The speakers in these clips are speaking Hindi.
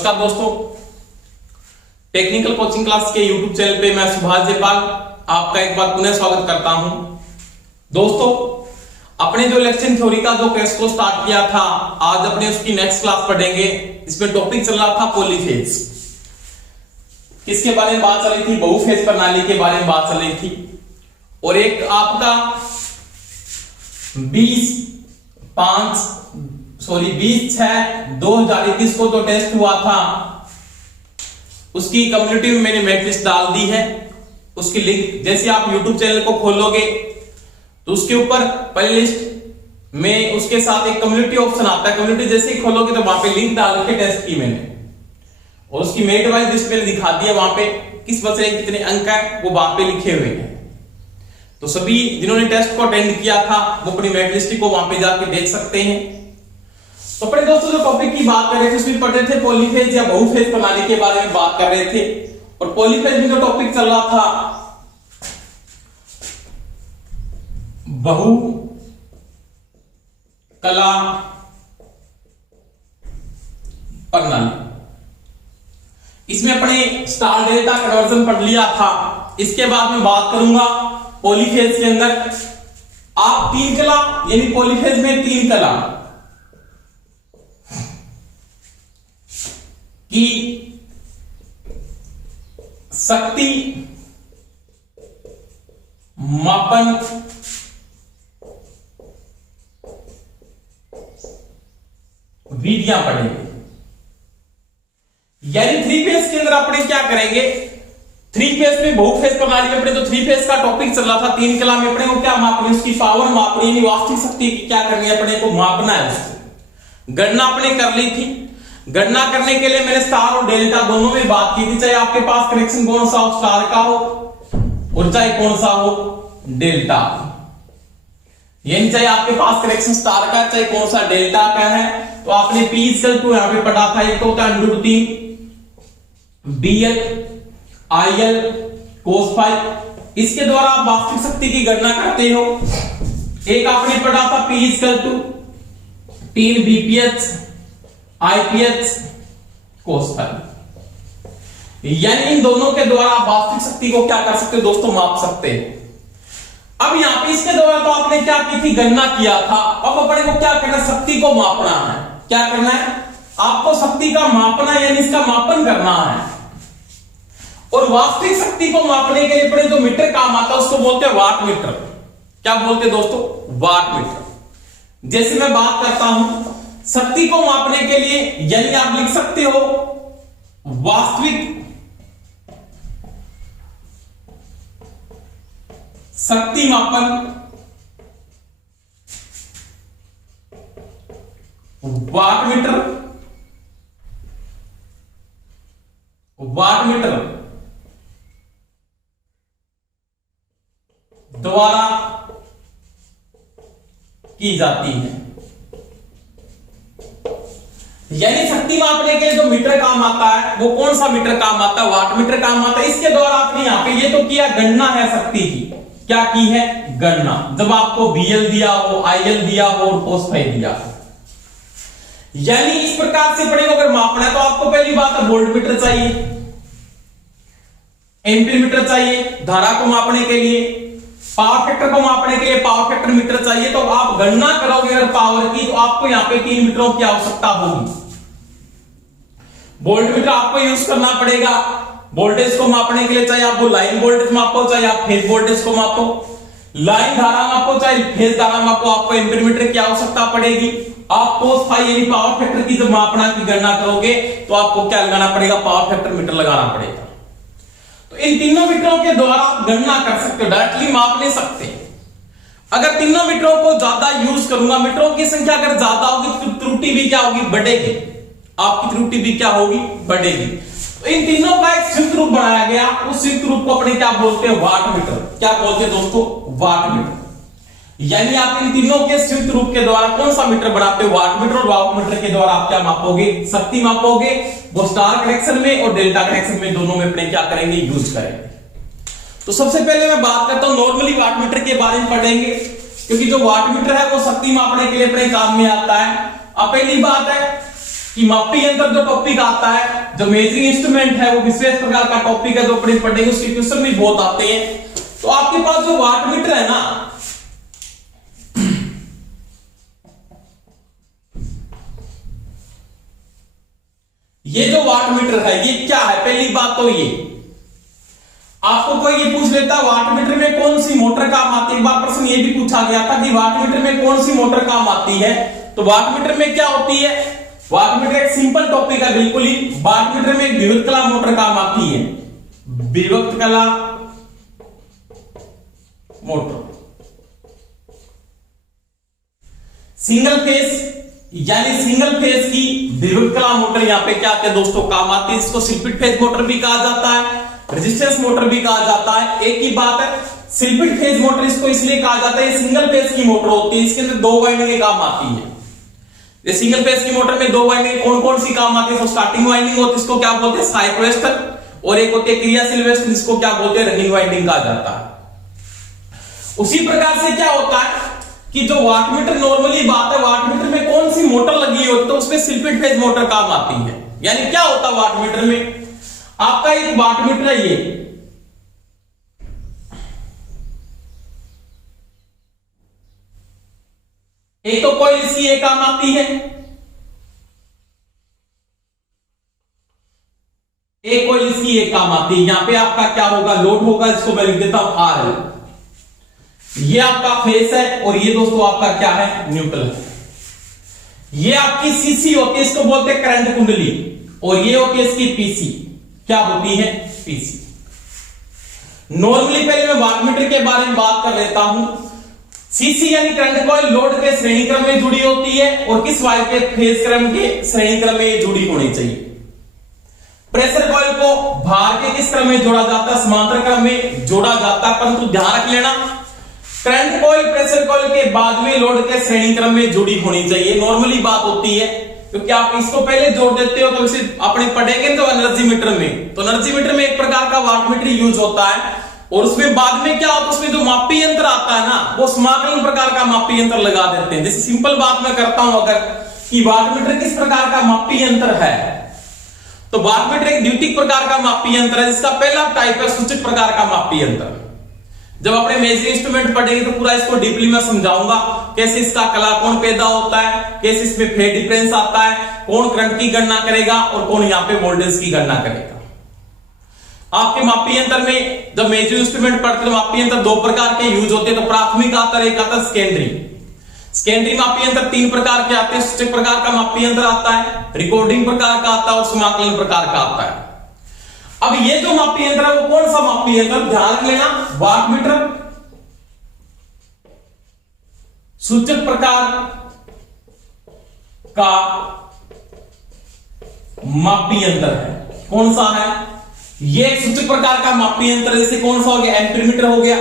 नमस्कार दोस्तों, टेक्निकल कोचिंग क्लास के YouTube चैनल पे मैं सुभाष जयपाल आपका एक बार पुनः स्वागत करता हूं। दोस्तों, अपने जो इलेक्शन थ्योरी का जो क्रैश कोर्स स्टार्ट किया था, आज अपने उसकी नेक्स्ट क्लास पढ़ेंगे। इसमें टॉपिक चल रहा था पॉलीफेज। किसके बारे में बात चल रही थी? बहुफेज प्रणाली के बारे में बात चल रही थी। और एक आपका 20/6/2021 को जो टेस्ट हुआ था, उसकी कम्युनिटी में मैंने मैट लिस्ट डाल दी है। उसकी लिंक जैसे आप YouTube चैनल को खोलोगे तो उसके ऊपर प्ले लिस्ट में उसके साथ एक कम्युनिटी ऑप्शन आता है। कम्युनिटी जैसे ही खोलोगे तो वहां पे लिंक डाल के टेस्ट की मैंने, और उसकी मेट वाइज लिस्ट मैंने दिखा दिया। वहां पे किस बच्चे के कितने अंक है वो वहां पे लिखे हुए हैं। तो सभी जिन्होंने टेस्ट को अटेंड किया था वो अपनी मेरिट लिस्ट को वहां पे जाके देख सकते हैं। तो अपने दोस्तों जो टॉपिक की बात कर रहे थे उसमें पढ़ रहे थे पॉलीफेज या बहुफेज प्रणाली के बारे में बात कर रहे थे। और पॉलीफेज में जो टॉपिक चल रहा था बहु कला प्रणाली, इसमें अपने स्टार डेल्टा कन्वर्जन पढ़ लिया था। इसके बाद मैं बात करूंगा पॉलीफेज के अंदर आप तीन कला, यानी पॉलीफेज में तीन कला की शक्ति मापन विधियां पढ़ेंगे। यानी थ्री फेज के अंदर अपने क्या करेंगे? थ्री फेज में बहुफेज प्रणाली में अपने तो थ्री फेज का टॉपिक चल रहा था। तीन कला में अपने को क्या मापनी, उसकी पावर मापनी, यानी वास्तविक शक्ति की क्या करनी है, अपने को मापना है। उसको गणना अपने कर ली थी। गणना करने के लिए मैंने स्टार और डेल्टा दोनों में बात की थी। चाहे आपके पास कनेक्शन कौन सा हो, स्टार का हो और चाहे कौन सा हो, डेल्टा। यानी चाहे आपके पास कनेक्शन स्टार का चाहे कौन सा डेल्टा का है, तो आपने P = यहां पे पढ़ा था। एक तो होता है √3 BL IL cos phi, इसके द्वारा आप वास्तविक शक्ति की गणना करते हो। एक आपने पढ़ा था P = 3 BPH IPH cos phi। यानी इन दोनों के द्वारा आप वास्तविक शक्ति को क्या कर सकते हो दोस्तों, माप सकते हैं। अब यहां पे इसके द्वारा तो आपने क्या की थी, गणना किया था। अब अपने को क्या करना, शक्ति को मापना है। क्या करना है आपको? शक्ति का मापना, यानी इसका मापन करना है। और वास्तविक शक्ति को मापने के लिए अपने जो मीटर काम आता है उसको बोलते हैं वाट मीटर। क्या बोलते हैं दोस्तों? Watt meter. जैसे मैं बात करता हूं शक्ति को मापने के लिए, यानी आप लिख सकते हो वास्तविक शक्ति मापन वाट मीटर। वाट मीटर द्वारा की जाती है। यानी शक्ति मापने के लिए जो मीटर काम आता है वो कौन सा मीटर काम आता है? वाट मीटर काम आता है। इसके द्वारा आपने यहां पे ये तो किया, गणना है शक्ति की। क्या की है? गणना। जब आपको BL दिया हो, IL दिया हो और cos phi दिया हो, यानी इस प्रकार से पड़ेगा। अगर मापना है तो आपको पहली बात है वोल्ट मीटर चाहिए, एम्पीयर मीटर चाहिए धारा को मापने के लिए, पावर फैक्टर को मापने के लिए पावर फैक्टर मीटर चाहिए। तो आप गणना करोगे अगर पावर की, तो आपको यहां पे 3 मीटरों की आवश्यकता होगी। वोल्ट मीटर आपको यूज करना पड़ेगा वोल्टेज को मापने के लिए, चाहे आप वो लाइन वोल्टेज मापो चाहे आप फेज वोल्टेज को मापो, लाइन धारा मापो चाहे फेज धारा मापो, आपको एम्पीयर मीटर की आवश्यकता पड़ेगी। आप cos phi यानी पावर फैक्टर की जब मापना की गणना करोगे तो आपको क्या लगाना पड़ेगा? पावर फैक्टर मीटर लगाना पड़ेगा। तो इन तीनों मीटरों के द्वारा आप गणना कर सकते हो, डायरेक्टली माप नहीं सकते। अगर तीनों मीटरों को ज्यादा यूज करूंगा, मीटरों की संख्या अगर ज्यादा होगी तो त्रुटि भी क्या होगी? बढ़ेगी। आपकी त्रुटि भी क्या होगी? बढ़ेगी। तो इन तीनों का एक संयुक्त रूप बनाया गया। उस संयुक्त रूप को अपने क्या बोलते हैं? Watt meter. क्या बोलते हैं दोस्तों? Watt meter. यानी आप इन तीनों के संयुक्त रूप के द्वारा कौन सा मीटर बनाते हो? Watt meter. और वाट मीटर के द्वारा आप क्या मापोगे? शक्ति मापोगे। वो स्टार कनेक्शन में और डेल्टा कनेक्शन में दोनों में अपने क्या करेंगे? यूज करेंगे। तो सबसे पहले मैं बात करता हूं नॉर्मली वाट मीटर के बारे में पढ़ेंगे, क्योंकि जो वाट मीटर है वो शक्ति मापने के लिए अपने काम में आता है। अब पहली बात है कि मापी यंत्र जो टॉपिक आता है, जो मेजरिंग इंस्ट्रूमेंट है, वो विशेष प्रकार का टॉपिक है जो अपने पढ़ेंगे, उसके क्वेश्चन भी बहुत आते हैं। तो आपके पास जो वाट मीटर है ना, ये जो वाट मीटर है ये क्या है? पहली बात तो ये आपको कोई ये पूछ लेता वाट मीटर में कौन सी मोटर काम आती है। एक बार प्रश्न ये भी पूछा गया था कि वाट मीटर में कौन सी मोटर काम आती है। तो वाट मीटर में क्या होती है? वाट मीटर एक सिंपल टॉपिक है बिल्कुल ही। वाट मीटर में विभक्त कला मोटर काम आती है, विभक्त कला मोटर। सिंगल फेस यानी सिंगल फेस की विभक्त कला मोटर यहां पे क्या आते हैं दोस्तों, काम आती है। इसको स्लिपिड फेज मोटर भी कहा जाता है, रेजिस्टेंस मोटर भी कहा जाता है। एक ही बात है, स्लिपिड फेज मोटर इसको इसलिए कहा जाता है, सिंगल फेज की मोटर होती है, इसके अंदर दो वाइंडिंग काम आती है। ये सिंगल फेज की मोटर में दो वाइंडिंग कौन कौन सी काम आती है? स्टार्टिंग वाइंडिंग होती है, इसको क्या बोलते हैं? सहायक वेस्टन, और एक होती है क्रियाशील वेस्टन, जिसको क्या बोलते हैं? रनिंग वाइंडिंग कहा जाता है। उसी प्रकार से क्या होता है कि जो वाट मीटर नॉर्मली बात है, वाट मीटर में कौन सी मोटर लगी होती है तो उसमें स्लिपिड फेज मोटर काम आती है। यानी क्या होता है वाट मीटर में, आपका एक वाट मीटर है, ये एक तो कॉइल इसकी ये काम आती है, एक कॉइल इसकी ये काम आती है। यहां पे आपका क्या होगा? लोड होगा, इसको मैं लिख देता हूं आर। ये आपका फेस है और ये दोस्तों आपका क्या है? न्यूट्रल है। ये आपकी सीसी होती है, इसको बोलते हैं करंट कुंडली, और ये होती है इसकी पीसी। क्या होती है? पीसी। नॉर्मली पहले मैं वाट मीटर के बारे में बात कर लेता हूं। सीसी यानी करंट कॉइल लोड के श्रेणी क्रम में जुड़ी होती है, और किस वायर के फेज क्रम के श्रेणी क्रम में जुड़ी होनी चाहिए। प्रेशर कॉइल को भार के किस क्रम में जोड़ा जाता है? समांतर क्रम में जोड़ा जाता है। परंतु ध्यान रख लेना, करंट कॉइल प्रेशर कॉइल के बाद में लोड के श्रेणी क्रम में जुड़ी होनी चाहिए। नॉर्मली बात होती है, क्योंकि आप इसको पहले जोड़ देते हो तो इसे अपने पढ़ेंगे तो एनर्जी मीटर में, तो एनर्जी मीटर में एक प्रकार का वाट मीटर यूज होता है, और उसमें बाद में क्या होता है, उसमें जो मापी यंत्र आता है ना, वो समाकलन प्रकार का मापी यंत्र लगा देते हैं। जैसे सिंपल बात मैं करता हूं अगर कि वाट मीटर किस प्रकार का मापी यंत्र है, तो वाट मीटर एक द्वितीयक प्रकार का मापी यंत्र है, जिसका पहला टाइप है सूचक प्रकार का मापी यंत्र। जब अपने मेजरिंग इंस्ट्रूमेंट पढ़ेंगे तो पूरा इसको डीपली मैं समझाऊंगा, कैसे इसका कला कोण पैदा होता है, कैसे इसमें फेज डिफरेंस आता है, कौन करंट की गणना करेगा और कौन यहां पे वोल्टेज की गणना करेगा। आपके मापी यंत्र में जब मेजरिंग इंस्ट्रूमेंट पढ़ते हैं, मापी यंत्र दो प्रकार के यूज होते हैं। तो प्राथमिक आता है, एक आता है सेकेंडरी। सेकेंडरी मापी यंत्र तीन प्रकार के आते हैं। सूचक प्रकार का मापी यंत्र आता है, रिकॉर्डिंग प्रकार का आता है, और समाकलन प्रकार का आता है। अब ये जो मापी यंत्र है वो कौन सा मापी यंत्र? ध्यान रख लेना, वाट मीटर सूचक प्रकार का मापी यंत्र है। कौन सा है? ये एक सूचक प्रकार का मापी यंत्र, जैसे कौन सा हो गया? एम्पीयर मीटर हो गया,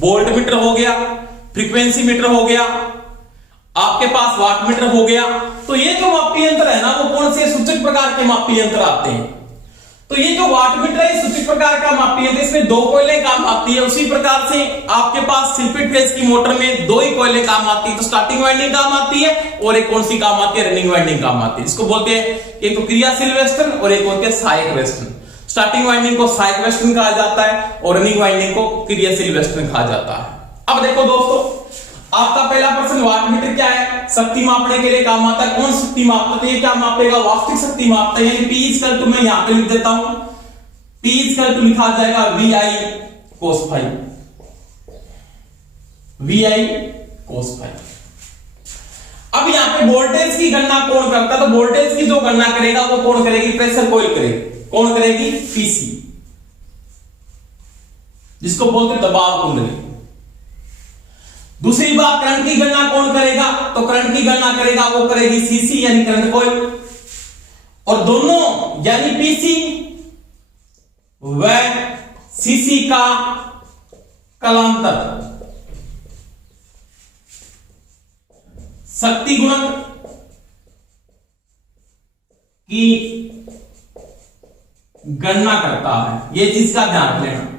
वोल्ट मीटर हो गया, फ्रीक्वेंसी मीटर हो गया, आपके पास वाट मीटर हो गया। तो ये जो मापी यंत्र है ना, वो कौन से सूचक प्रकार के मापी यंत्र आते हैं। तो ये जो वाट मीटर है सूचक प्रकार का मापी यंत्र, इसमें दो कोयले काम आती है। उसी प्रकार से आपके पास स्लिपिड फेज की मोटर में दो ही कोयले काम आती है। तो स्टार्टिंग वाइंडिंग काम आती है, और एक कौन सी काम आती है? रनिंग वाइंडिंग काम आती है। इसको बोलते हैं एक तो क्रियाशील वेस्टन और एक होती है सहायक वेस्टन। स्टार्टिंग वाइंडिंग को सहायक वेस्टन कहा जाता है और रनिंग वाइंडिंग को क्रियाशील वेस्टन कहा जाता है। अब देखो दोस्तों, आपका पहला प्रश्न, वाट मीटर क्या है? शक्ति मापने के लिए काम आता है। कौन शक्ति मापता है? तो ये क्या मापेगा? वास्तविक शक्ति मापता है। यानी P इक्वल टू, मैं यहां पे लिख देता हूं, P इक्वल टू लिखा जाएगा VI cos phi, VI cos phi. अब यहां पे वोल्टेज की गणना कौन करता है? तो वोल्टेज की जो गणना करेगा वो कौन करेगी? प्रेशर कॉइल करेगी। कौन करेगी? पीसी, जिसको बोलते दबाव कुंडली। दूसरी बात, करंट की गणना कौन करेगा? तो करंट की गणना करेगा वो करेगी सीसी यानी करंट कॉइल, और दोनों यानी पीसी व सीसी का कलांतर शक्ति गुणक की गणना करता है। यह चीज का ध्यान लेना।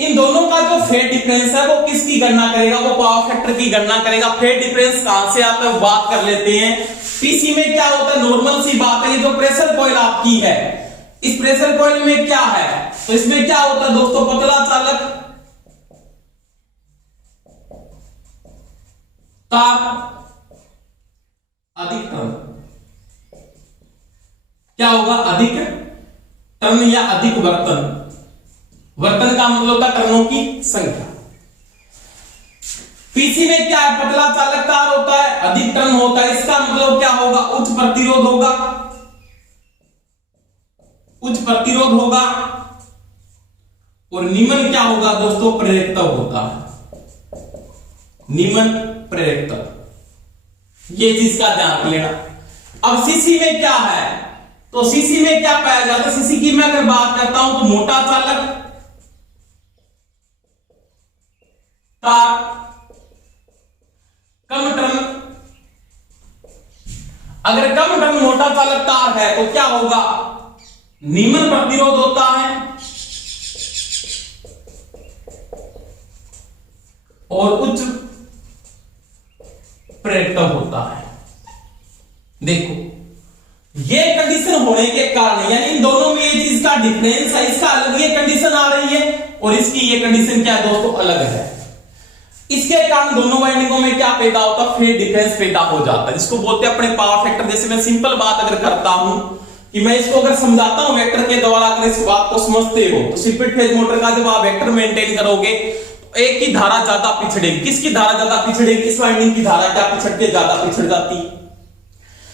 इन दोनों का जो फेज डिफरेंस है वो किसकी गणना करेगा, वो पावर फैक्टर की गणना करेगा। फेज डिफरेंस कहां से आता है वो बात कर लेते हैं। पीसी में क्या होता है, नॉर्मल सी बात है, ये जो प्रेशर कॉइल आपकी है, इस प्रेशर कॉइल में क्या है, तो इसमें क्या होता है दोस्तों, पतला चालक तार अधिक टर्न, क्या होगा, अधिक टर्न या अधिक वर्तन। वर्तन का मतलब होता है टर्नों की संख्या। पीसी में क्या है, पतला चालक तार होता है, अधिक टर्न होता है, इसका मतलब क्या होगा, उच्च प्रतिरोध होगा, उच्च प्रतिरोध होगा, और निम्न क्या होगा दोस्तों, प्रेरकत्व होता है, निम्न प्रेरकत्व। ये चीज का ध्यान लेना। अब सीसी में क्या है, तो सीसी में क्या पाया जाता है, सीसी की मैं अगर बात करता हूं तो मोटा चालक तार, कम टर्न। अगर कम टर्न मोटा चालक तार है तो क्या होगा, निम्न प्रतिरोध होता है और उच्च प्रेरकत्व होता है। देखो ये कंडीशन होने के कारण, यानी इन दोनों में ये चीज का डिफरेंस है, इसका अलग ये कंडीशन आ रही है और इसकी ये कंडीशन क्या है दोस्तों, अलग है। इसके कारण दोनों वाइंडिंगों में क्या पैदा होता है, फेज डिफरेंस पैदा हो जाता है, जिसको बोलते हैं अपने पावर फैक्टर। जैसे मैं सिंपल बात अगर करता हूं कि मैं इसको अगर समझाता हूं वेक्टर के द्वारा, अगर इस बात को समझते हो तो स्प्लिट फेज मोटर का जब आप वेक्टर मेंटेन करोगे तो एक की धारा ज्यादा पिछड़ेगी। किसकी धारा ज्यादा पिछड़ेगी, इस वाइंडिंग की धारा क्या पिछड़ती है, ज्यादा पिछड़ जाती है,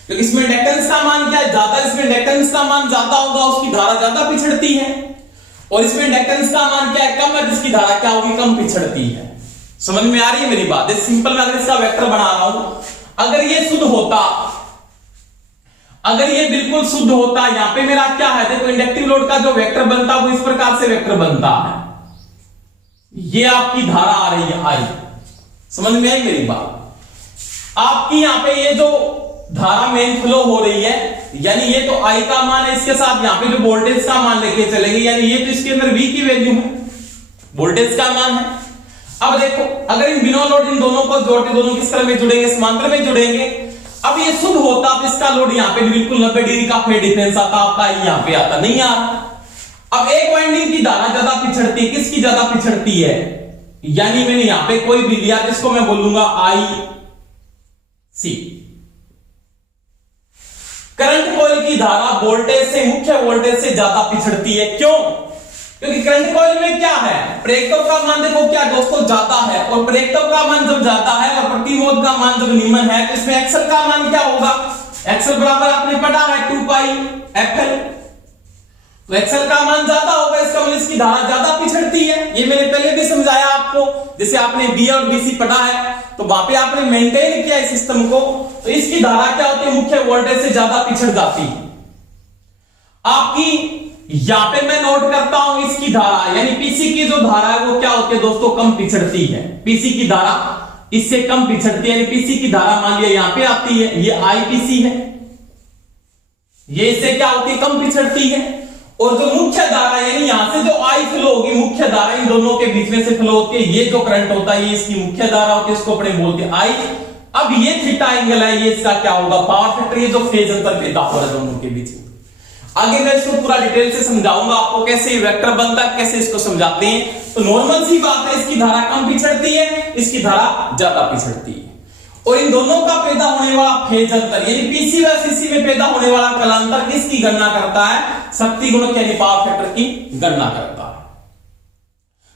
क्योंकि इसमें इंडक्टेंस का मान क्या है, ज्यादा, इसमें इंडक्टेंस का मान ज्यादा होगा, उसकी धारा ज्यादा पिछड़ती है, और इसमें इंडक्टेंस का मान क्या है, कम है, जिसकी धारा क्या होगी, कम पिछड़ती है। समझ में आ रही है मेरी बात। सिंपल में अगर इसका वेक्टर बना रहा हूं, अगर ये शुद्ध होता, अगर ये बिल्कुल शुद्ध होता, यहां पे मेरा क्या है, देखो इंडक्टिव लोड का जो वेक्टर बनता है वो इस प्रकार से वेक्टर बनता है, ये आपकी धारा आ रही है आई, समझ में आई मेरी बात। आपकी यहां पे ये जो धारा मेन फ्लो हो रही है, यानी ये तो आई का मान है, इसके साथ यहां पे जो वोल्टेज का मान लेके चलेंगे, यानी ये तो इसके अंदर वी की वैल्यू है, वोल्टेज का मान है। अब देखो अगर इन बिना लोड इन दोनों को जोड़ते, दोनों किस तरह में जुड़ेंगे, समांतर में जुड़ेंगे। अब ये शुद्ध होता तो इसका लोड यहां पे बिल्कुल 90 डिग्री का फेज डिफरेंस आता, आपका यहां पे आता नहीं आ रहा। अब एक वाइंडिंग की धारा ज्यादा पिछड़ती है, किसकी ज्यादा पिछड़ती है, यानी मैंने यहां पे कोई भी लिया जिसको मैं बोलूंगा आई सी। करंट कॉइल की धारा वोल्टेज से, मुख्य वोल्टेज से ज्यादा पिछड़ती है। क्यों, क्योंकि करंट कॉइल में क्या है, प्रेरकत्व का मान देखो क्या दोस्तों ज्यादा है, और प्रेरकत्व का मान जब ज्यादा है और प्रतिरोध का मान जब निम्न है, तो इसमें एक्सल का मान क्या होगा, एक्सल बराबर आपने पढ़ा है 2 पाई एफएल, तो एक्सल का मान ज्यादा होगा, इसका मतलब इसकी धारा ज्यादा पिछड़ती है। ये मैंने पहले भी समझाया आपको, जैसे आपने बी और बीसी पढ़ा है तो वहां पे आपने मेंटेन किया है सिस्टम को, तो इसकी धारा क्या होती है, मुख्य वोल्टेज से ज्यादा पिछड़ जाती है। आपकी यहां पे मैं नोट करता हूं इसकी धारा, यानी पीसी की जो धारा है वो क्या होती है दोस्तों, कम पिछड़ती है। पीसी की धारा इससे कम पिछड़ती है, यानी पीसी की धारा मान लिया यहां पे आती है, ये आईपीसी है, ये इससे क्या होती है, कम पिछड़ती है। और जो मुख्य धारा यानी यहां से जो आई फ्लो होगी, मुख्य धारा इन दोनों के बीच में से फ्लो होती है, ये जो करंट होता है ये इसकी मुख्य धारा होती है, इसको अपने बोलते हैं आई। अब ये थीटा एंगल है, ये इसका क्या होगा, पावर फैक्टर, ये जो फेज अंतर पैदा हो रहा है दोनों के बीच में। आगे मैं इसको पूरा डिटेल से समझाऊंगा आपको, कैसे वेक्टर बनता है, कैसे इसको समझाते हैं। तो नॉर्मल सी बात है, इसकी धारा कम पिछड़ती है, इसकी धारा ज्यादा पिछड़ती है, और इन दोनों का पैदा होने वाला फेज अंतर यानी पीसी व सीसी में पैदा होने वाला कलांतर किसकी गणना करता है, शक्ति गुणक यानी पावर फैक्टर की गणना करता है।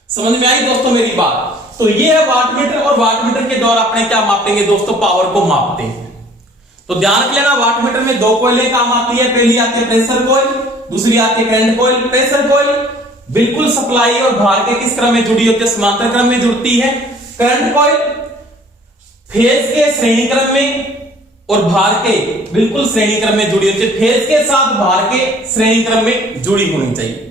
समझ में आई दोस्तों मेरी बात। तो ये है वाटमीटर, और वाटमीटर के द्वारा अपने क्या मापेंगे दोस्तों, पावर को मापते हैं। तो ध्यान रख लेना, वाटमीटर में दो कोयले काम आती है, पहली आती है प्रेशर कॉइल, दूसरी आती है करंट कॉइल। प्रेशर कॉइल बिल्कुल सप्लाई और भार के किस क्रम में जुड़ी होती है, समांतर क्रम में जुड़ती है। करंट कॉइल फेज के श्रेणी क्रम में और भार के बिल्कुल श्रेणी क्रम में जुड़ी होती है, फेज के साथ भार के श्रेणी क्रम में जुड़ी होनी चाहिए,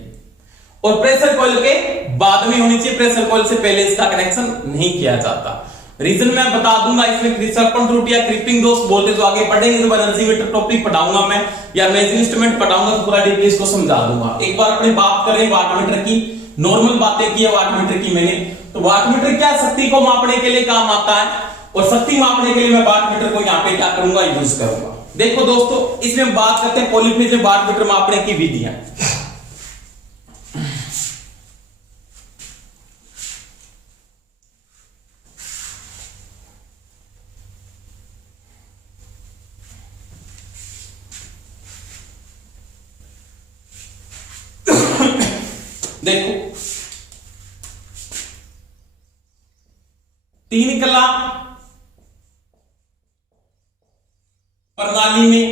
और प्रेशर कॉइल के बाद में होनी चाहिए, प्रेशर कॉइल से पहले इसका कनेक्शन नहीं किया जाता। रीजन मैं बता दूंगा, इसमें कृष्ण त्रुटि या क्रीपिंग दोष बोलते जो आगे पढ़ेंगे, तो बैलेंसिंग मीटर टॉपिक पढ़ाऊंगा मैं, या मेजरिंग इंस्ट्रूमेंट पढ़ाऊंगा, तो पूरा डिटेल इसको समझा दूंगा। एक बार अपने बात करें वाटमीटर की, नॉर्मल बातें की है वाटमीटर की मैंने। तो वाटमीटर क्या शक्ति को मापने के लिए काम आता है, और शक्ति मापने के लिए मैं वाटमीटर को यहां पे क्या करूंगा, यूज करूंगा। देखो दोस्तों, इसमें बात करते हैं पॉलीफेज में वाटमीटर मापने की विधियां। देखो, 3 कला प्रणाली में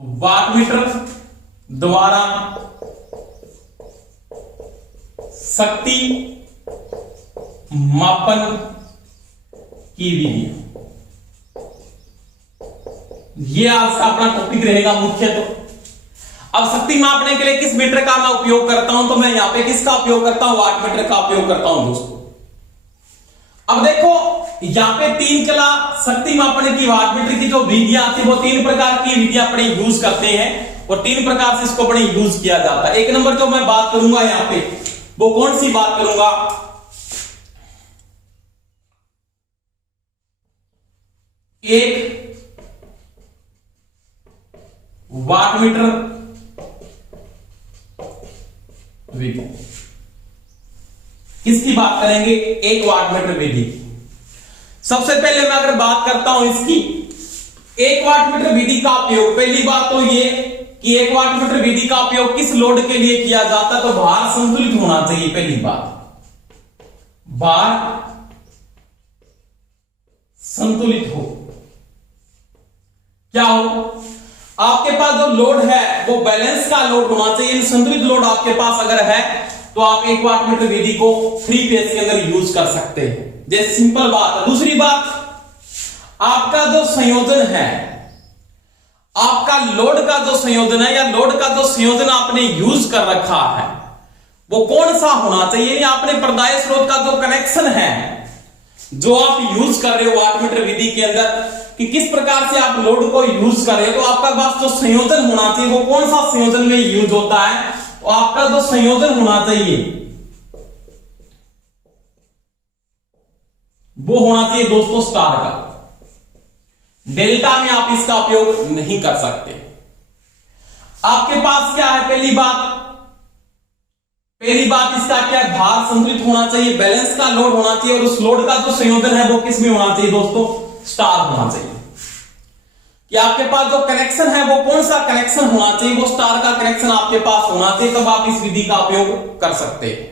वाटमीटर द्वारा शक्ति मापन की विधि, ये आज का अपना टॉपिक रहेगा मुख्य। तो अब शक्ति मापने के लिए किस मीटर का मैं उपयोग करता हूं, तो मैं यहां पे किसका उपयोग करता हूं, वाटमीटर का उपयोग करता हूं दोस्तों। अब देखो, यहां पे 3 कला शक्ति मापने की वाटमीटर की जो विधियां आती है, वो 3 प्रकार की विधियां अपने यूज करते हैं, और 3 प्रकार से इसको अपने यूज किया जाता है। एक नंबर जो मैं बात करूंगा यहां पे, वो कौन सी बात करूंगा, एक वाटमीटर विधि। किसकी बात करेंगे, एक वाटमीटर विधि। सबसे पहले मैं अगर बात करता हूं इसकी, एक वाटमीटर विधि का उपयोग, पहली बात तो ये कि एक वाटमीटर विधि का उपयोग किस लोड के लिए किया जाता है, तो भार संतुलित होना चाहिए। पहली बात, भार संतुलित हो। क्या हो, आपके पास जो लोड है वो बैलेंस का लोड होना चाहिए, संतुलित लोड आपके पास अगर है तो आप एक वाटमीटर विधि को 3 फेज के अंदर यूज कर सकते हैं। जैसे सिंपल बात है। दूसरी बात, आपका जो संयोजन है, आपका लोड का जो संयोजन है, या लोड का जो संयोजन आपने यूज कर रखा है, वो कौन सा होना चाहिए, या आपने प्रदाय स्रोत का जो कनेक्शन है जो आप यूज कर रहे हो वाटमीटर विधि के अंदर, कि किस प्रकार से आप लोड को यूज कर रहे हो, तो आपका पास जो संयोजन होना चाहिए वो कौन सा संयोजन में यूज होता है, तो आपका जो संयोजन होना चाहिए वो होना चाहिए दोस्तों स्टार का। डेल्टा में आप इसका उपयोग नहीं कर सकते। आपके पास क्या है, पहली बात इसका क्या है, भार संतुलित होना चाहिए, बैलेंस का लोड होना चाहिए, और उस लोड का जो संयोजन है वो किस में होना चाहिए दोस्तों, स्टार होना चाहिए। कि आपके पास जो कनेक्शन है वो कौन सा कनेक्शन होना चाहिए, वो स्टार का कनेक्शन आपके पास होना चाहिए, तब आप इस विधि का उपयोग कर सकते हैं।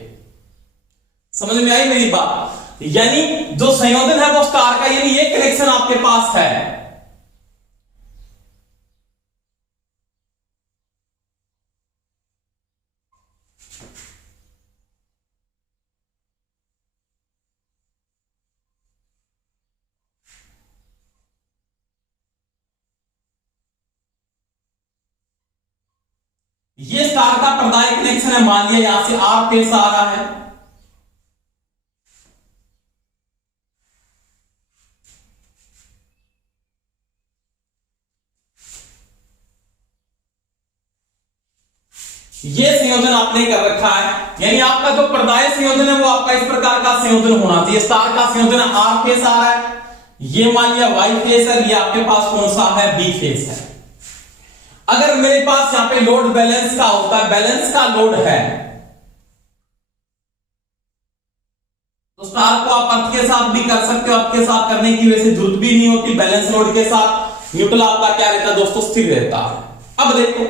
समझ में आई मेरी बात, यानी जो संयोजन है वो स्टार का, यानी ये कनेक्शन आपके पास है, ये स्टार का प्रदाय कनेक्शन है। मान लिया यहां से आर फेस आ रहा है, ये संयोजन आपने कर रखा है, यानी आपका जो प्रदाय संयोजन है वो आपका इस प्रकार का संयोजन होना चाहिए। स्टार का संयोजन आर फेस आ रहा है, ये मान लिया वाई फेस है, ये आपके पास कौन सा है, बी फेस है। अगर मेरे पास यहां पे लोड बैलेंस का होता है, बैलेंस का लोड है, तो स्टार को आप अर्थ के साथ भी कर सकते हो, अर्थ के साथ करने की वैसे जरूरत भी नहीं होती। बैलेंस लोड के साथ न्यूट्रल आपका क्या रहता है दोस्तों, स्थिर रहता है। अब देखो,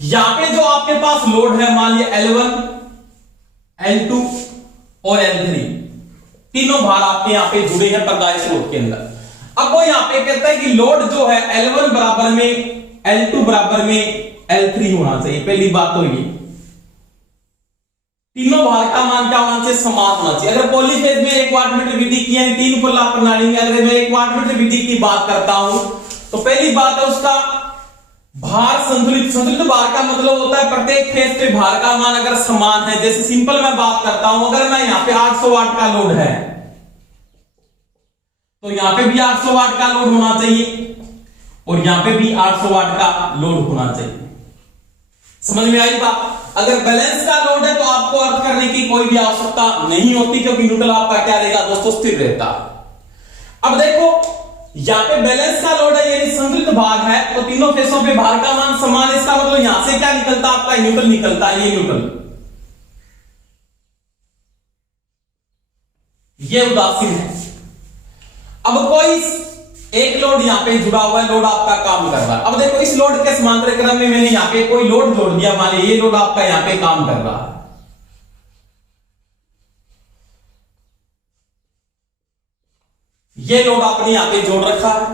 यहां पे जो आपके पास लोड है, मान लिया L1, L2 और L3, तीनों भार आपके यहां पे जुड़े हैं प्रदाय स्रोत के अंदर। अब वो यहां पे कहता है कि लोड जो है L1 बराबर में L2 बराबर में L3 होना चाहिए। पहली बात तो ये, तीनों भार का मान क्या होना चाहिए, समान होना चाहिए। अगर पॉलीफेज में एक वाटमीटर विधि की है, 3 कला प्रणाली में अगर मैं एक वाटमीटर विधि की बात करता हूं, तो पहली बात है उसका भार संतुलित। संतुलित भार का मतलब होता है प्रत्येक फेज पे भार का मान अगर समान है। जैसे सिंपल मैं बात करता हूं, अगर मैं यहां पे 800 वाट का लोड है, तो यहां पे भी 800 वाट का लोड होना चाहिए, और यहां पे भी 800 वाट का लोड होना चाहिए। समझ में आई बात? अगर बैलेंस का लोड है तो आपको अर्थ करने की कोई भी आवश्यकता नहीं होती, क्योंकि न्यूट्रल आपका क्या रहेगा दोस्तों, स्थिर रहता। अब देखो यहां पे बैलेंस का लोड है यानी संतुलित भाग है, तो तीनों फेसों पे भार का मान समान है। इसका मतलब यहां से क्या निकलता आपका, न्यूट्रल निकलता है, ये न्यूट्रल, ये उदासीन है। अब कोई एक लोड यहां पे जुड़ा हुआ है, लोड आपका काम कर रहा है। अब देखो इस लोड के समांतर क्रम में मैंने यहां पे कोई लोड जोड़ दिया, मान लीजिए ये लोड आपका यहां पे काम कर रहा है, ये लोड आपने यहां पे जोड़ रखा है।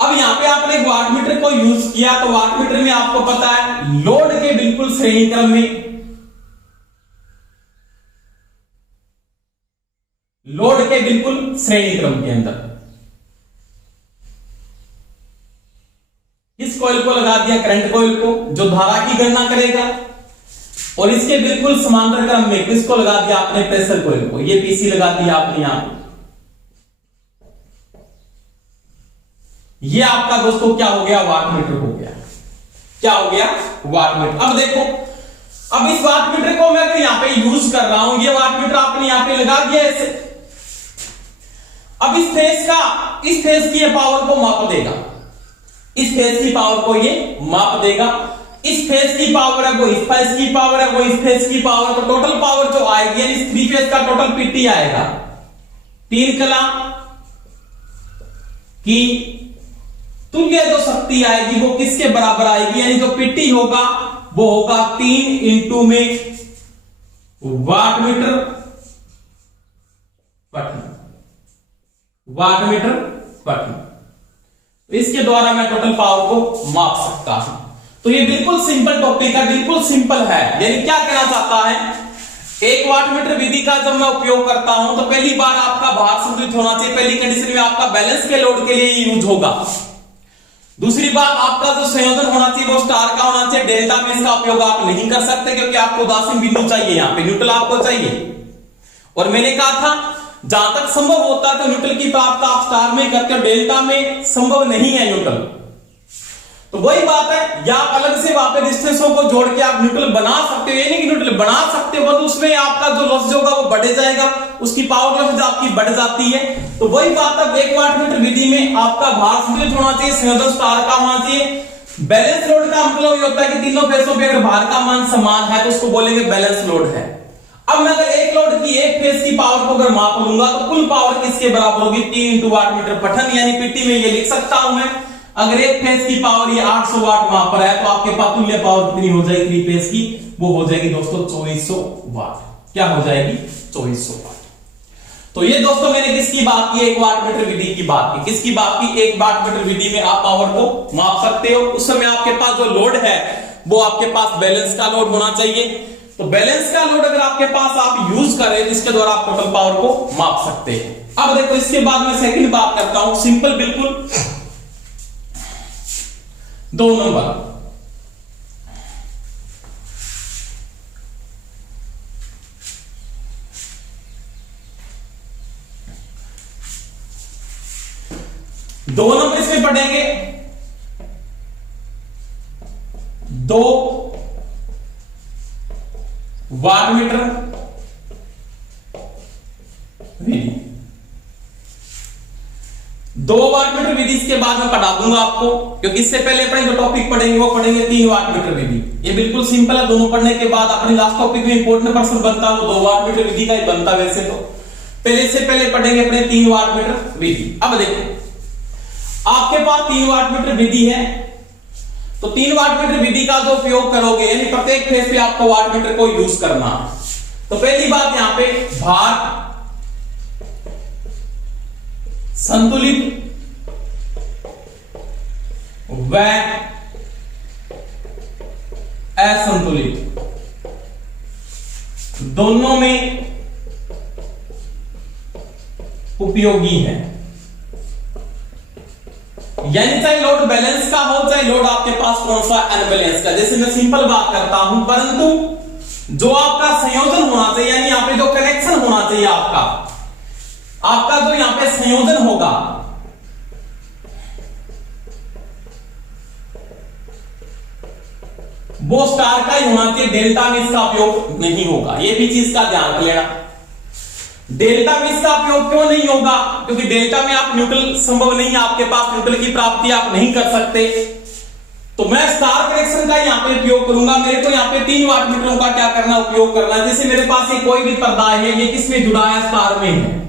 अब यहां पे आपने वाटमीटर को यूज किया, तो वाटमीटर में आपको पता है लोड के बिल्कुल श्रेणी क्रम में, लोड के बिल्कुल श्रेणी क्रम के अंदर इस कॉइल को लगा दिया, करंट कॉइल को, जो धारा की गणना करेगा, और इसके बिल्कुल समांतर क्रम में किसको लगा दिया आपने, प्रेशर कॉइल को, ये पीसी लगा दिया आपने यहां पे। ये आपका दोस्तों क्या हो गया, वाटमीटर हो गया। क्या हो गया, वाटमीटर। अब देखो, अब इस वाटमीटर को मैं अगर यहां पे यूज कर रहा हूं, ये वाटमीटर आपने यहां पे लगा दिया ऐसे। अब इस फेस की पावर को माप देगा, इस फेस की पावर को ये माप देगा। इस फेस की पावर है वो इस फेस की पावर है, वो इस फेस की पावर, तो टोटल पावर जो आएगी यानी इस थ्री फेस का टोटल पीटी आएगा, 3 कला की तुल्य जो शक्ति आएगी वो किसके बराबर आएगी, यानी जो पीटी होगा वो होगा 3 इंटू में वाटमीटर पठन। इसके द्वारा मैं टोटल पावर को माप सकता हूं। तो ये बिल्कुल सिंपल टॉपिक है, बिल्कुल सिंपल है। यानी क्या कहना चाहता है, एक वाटमीटर विधि का जब मैं उपयोग करता हूं तो पहली बार आपका भार संतुलित होना चाहिए, पहली कंडीशन में आपका बैलेंस के लोड के लिए यूज होगा। दूसरी बात, आपका जो संयोजन होना चाहिए वो स्टार का होना चाहिए, डेल्टा में इसका उपयोग आप नहीं कर सकते, क्योंकि आपको उदासीन बिंदु चाहिए, यहां पे न्यूट्रल आपको चाहिए। और मैंने कहा था जहां तक संभव होता है तो न्यूट्रल की प्राप्त आप स्टार में करते हो, डेल्टा में संभव नहीं है न्यूट्रल। तो वही बात है, या अलग से वहां पे डिस्टेंसों को जोड़ के आप न्यूट्रल बना सकते हो, ये नहीं कि न्यूट्रल बना सकते हो, तो उसमें आपका जो लॉस होगा वो बढ़ जाएगा, उसकी पावर लॉस आपकी बढ़ जाती है। तो वही बात है, एक वाटमीटर विधि में आपका भार संतुलित होना चाहिए, संयोजन स्टार का होना चाहिए। बैलेंस लोड का मतलब ये होता है कि तीनों फेसों पे अगर भार का मान समान है तो उसको बोलेंगे बैलेंस लोड है। अब मैं अगर एक लोड की एक फेस की पावर को अगर माप लूंगा तो कुल पावर किसके बराबर होगी, 3 इंटू वाटमीटर पठन, यानी पीटी में ये लिख सकता हूं मैं। अगर एक फेस की पावर ये 800 वाट वहां पर है तो आपके पास तुल्य पावर कितनी हो जाएगी थ्री फेस की, वो हो जाएगी दोस्तों 2400 वाट। क्या हो जाएगी, 2400 वाट। तो ये दोस्तों मैंने किसकी बात की, एक वाटमीटर विधि की बात की। किसकी बात की, एक वाटमीटर विधि में आप पावर को माप सकते हो। उस समय आपके पास जो लोड है वो आपके पास बैलेंस का लोड होना चाहिए। तो बैलेंस का लोड अगर आपके पास आप यूज करें जिसके द्वारा आप टोटल पावर को माप सकते हैं। अब देखो इसके बाद मैं सेकंड बात करता हूं, सिंपल बिल्कुल 2 नंबर। दो नंबर इसमें पढ़ेंगे, 2 वाटमीटर विधि, 2 वाटमीटर विधि इसके बाद में पढ़ा दूंगा आपको, क्योंकि इससे पहले अपने जो टॉपिक पढ़ेंगे वो पढ़ेंगे 3 वाटमीटर विधि। ये बिल्कुल सिंपल है, दोनों पढ़ने के बाद अपने लास्ट टॉपिक में इंपॉर्टेंट पर्सन बनता है वो 2 वाटमीटर विधि का ही बनता। वैसे तो पहले से पहले पढ़ेंगे अपने 3 वाटमीटर विधि। अब देखो आपके पास 3 वाटमीटर विधि है, तो 3 वाटमीटर विधि का जो उपयोग करोगे यानी प्रत्येक फेस पे आपको वाटमीटर को यूज करना। तो पहली बात यहां पे भार संतुलित व असंतुलित दोनों में उपयोगी है। यानी चाहे लोड बैलेंस का हो चाहे लोड आपके पास कौन सा अनबैलेंस का। जैसे मैं सिंपल बात करता हूं, परंतु जो आपका संयोजन होना चाहिए यानी यहां पे जो कनेक्शन होना चाहिए आपका जो यहां पे संयोजन होगा वो स्टार का ही होना चाहिए, डेल्टा में इसका उपयोग नहीं होगा। ये भी चीज का ध्यान रख लेना। डेल्टा में इसका उपयोग क्यों नहीं होगा? क्योंकि डेल्टा में आप न्यूट्रल संभव नहीं है, आपके पास न्यूट्रल की प्राप्ति आप नहीं कर सकते। तो मैं स्टार कनेक्शन का यहां पे उपयोग करूंगा। मेरे को यहां पे 3 वाट मीटरों का क्या करना, उपयोग करना है। जैसे मेरे पास ये कोई भी पर्दा है, ये किस में जुड़ा है? स्टार में है।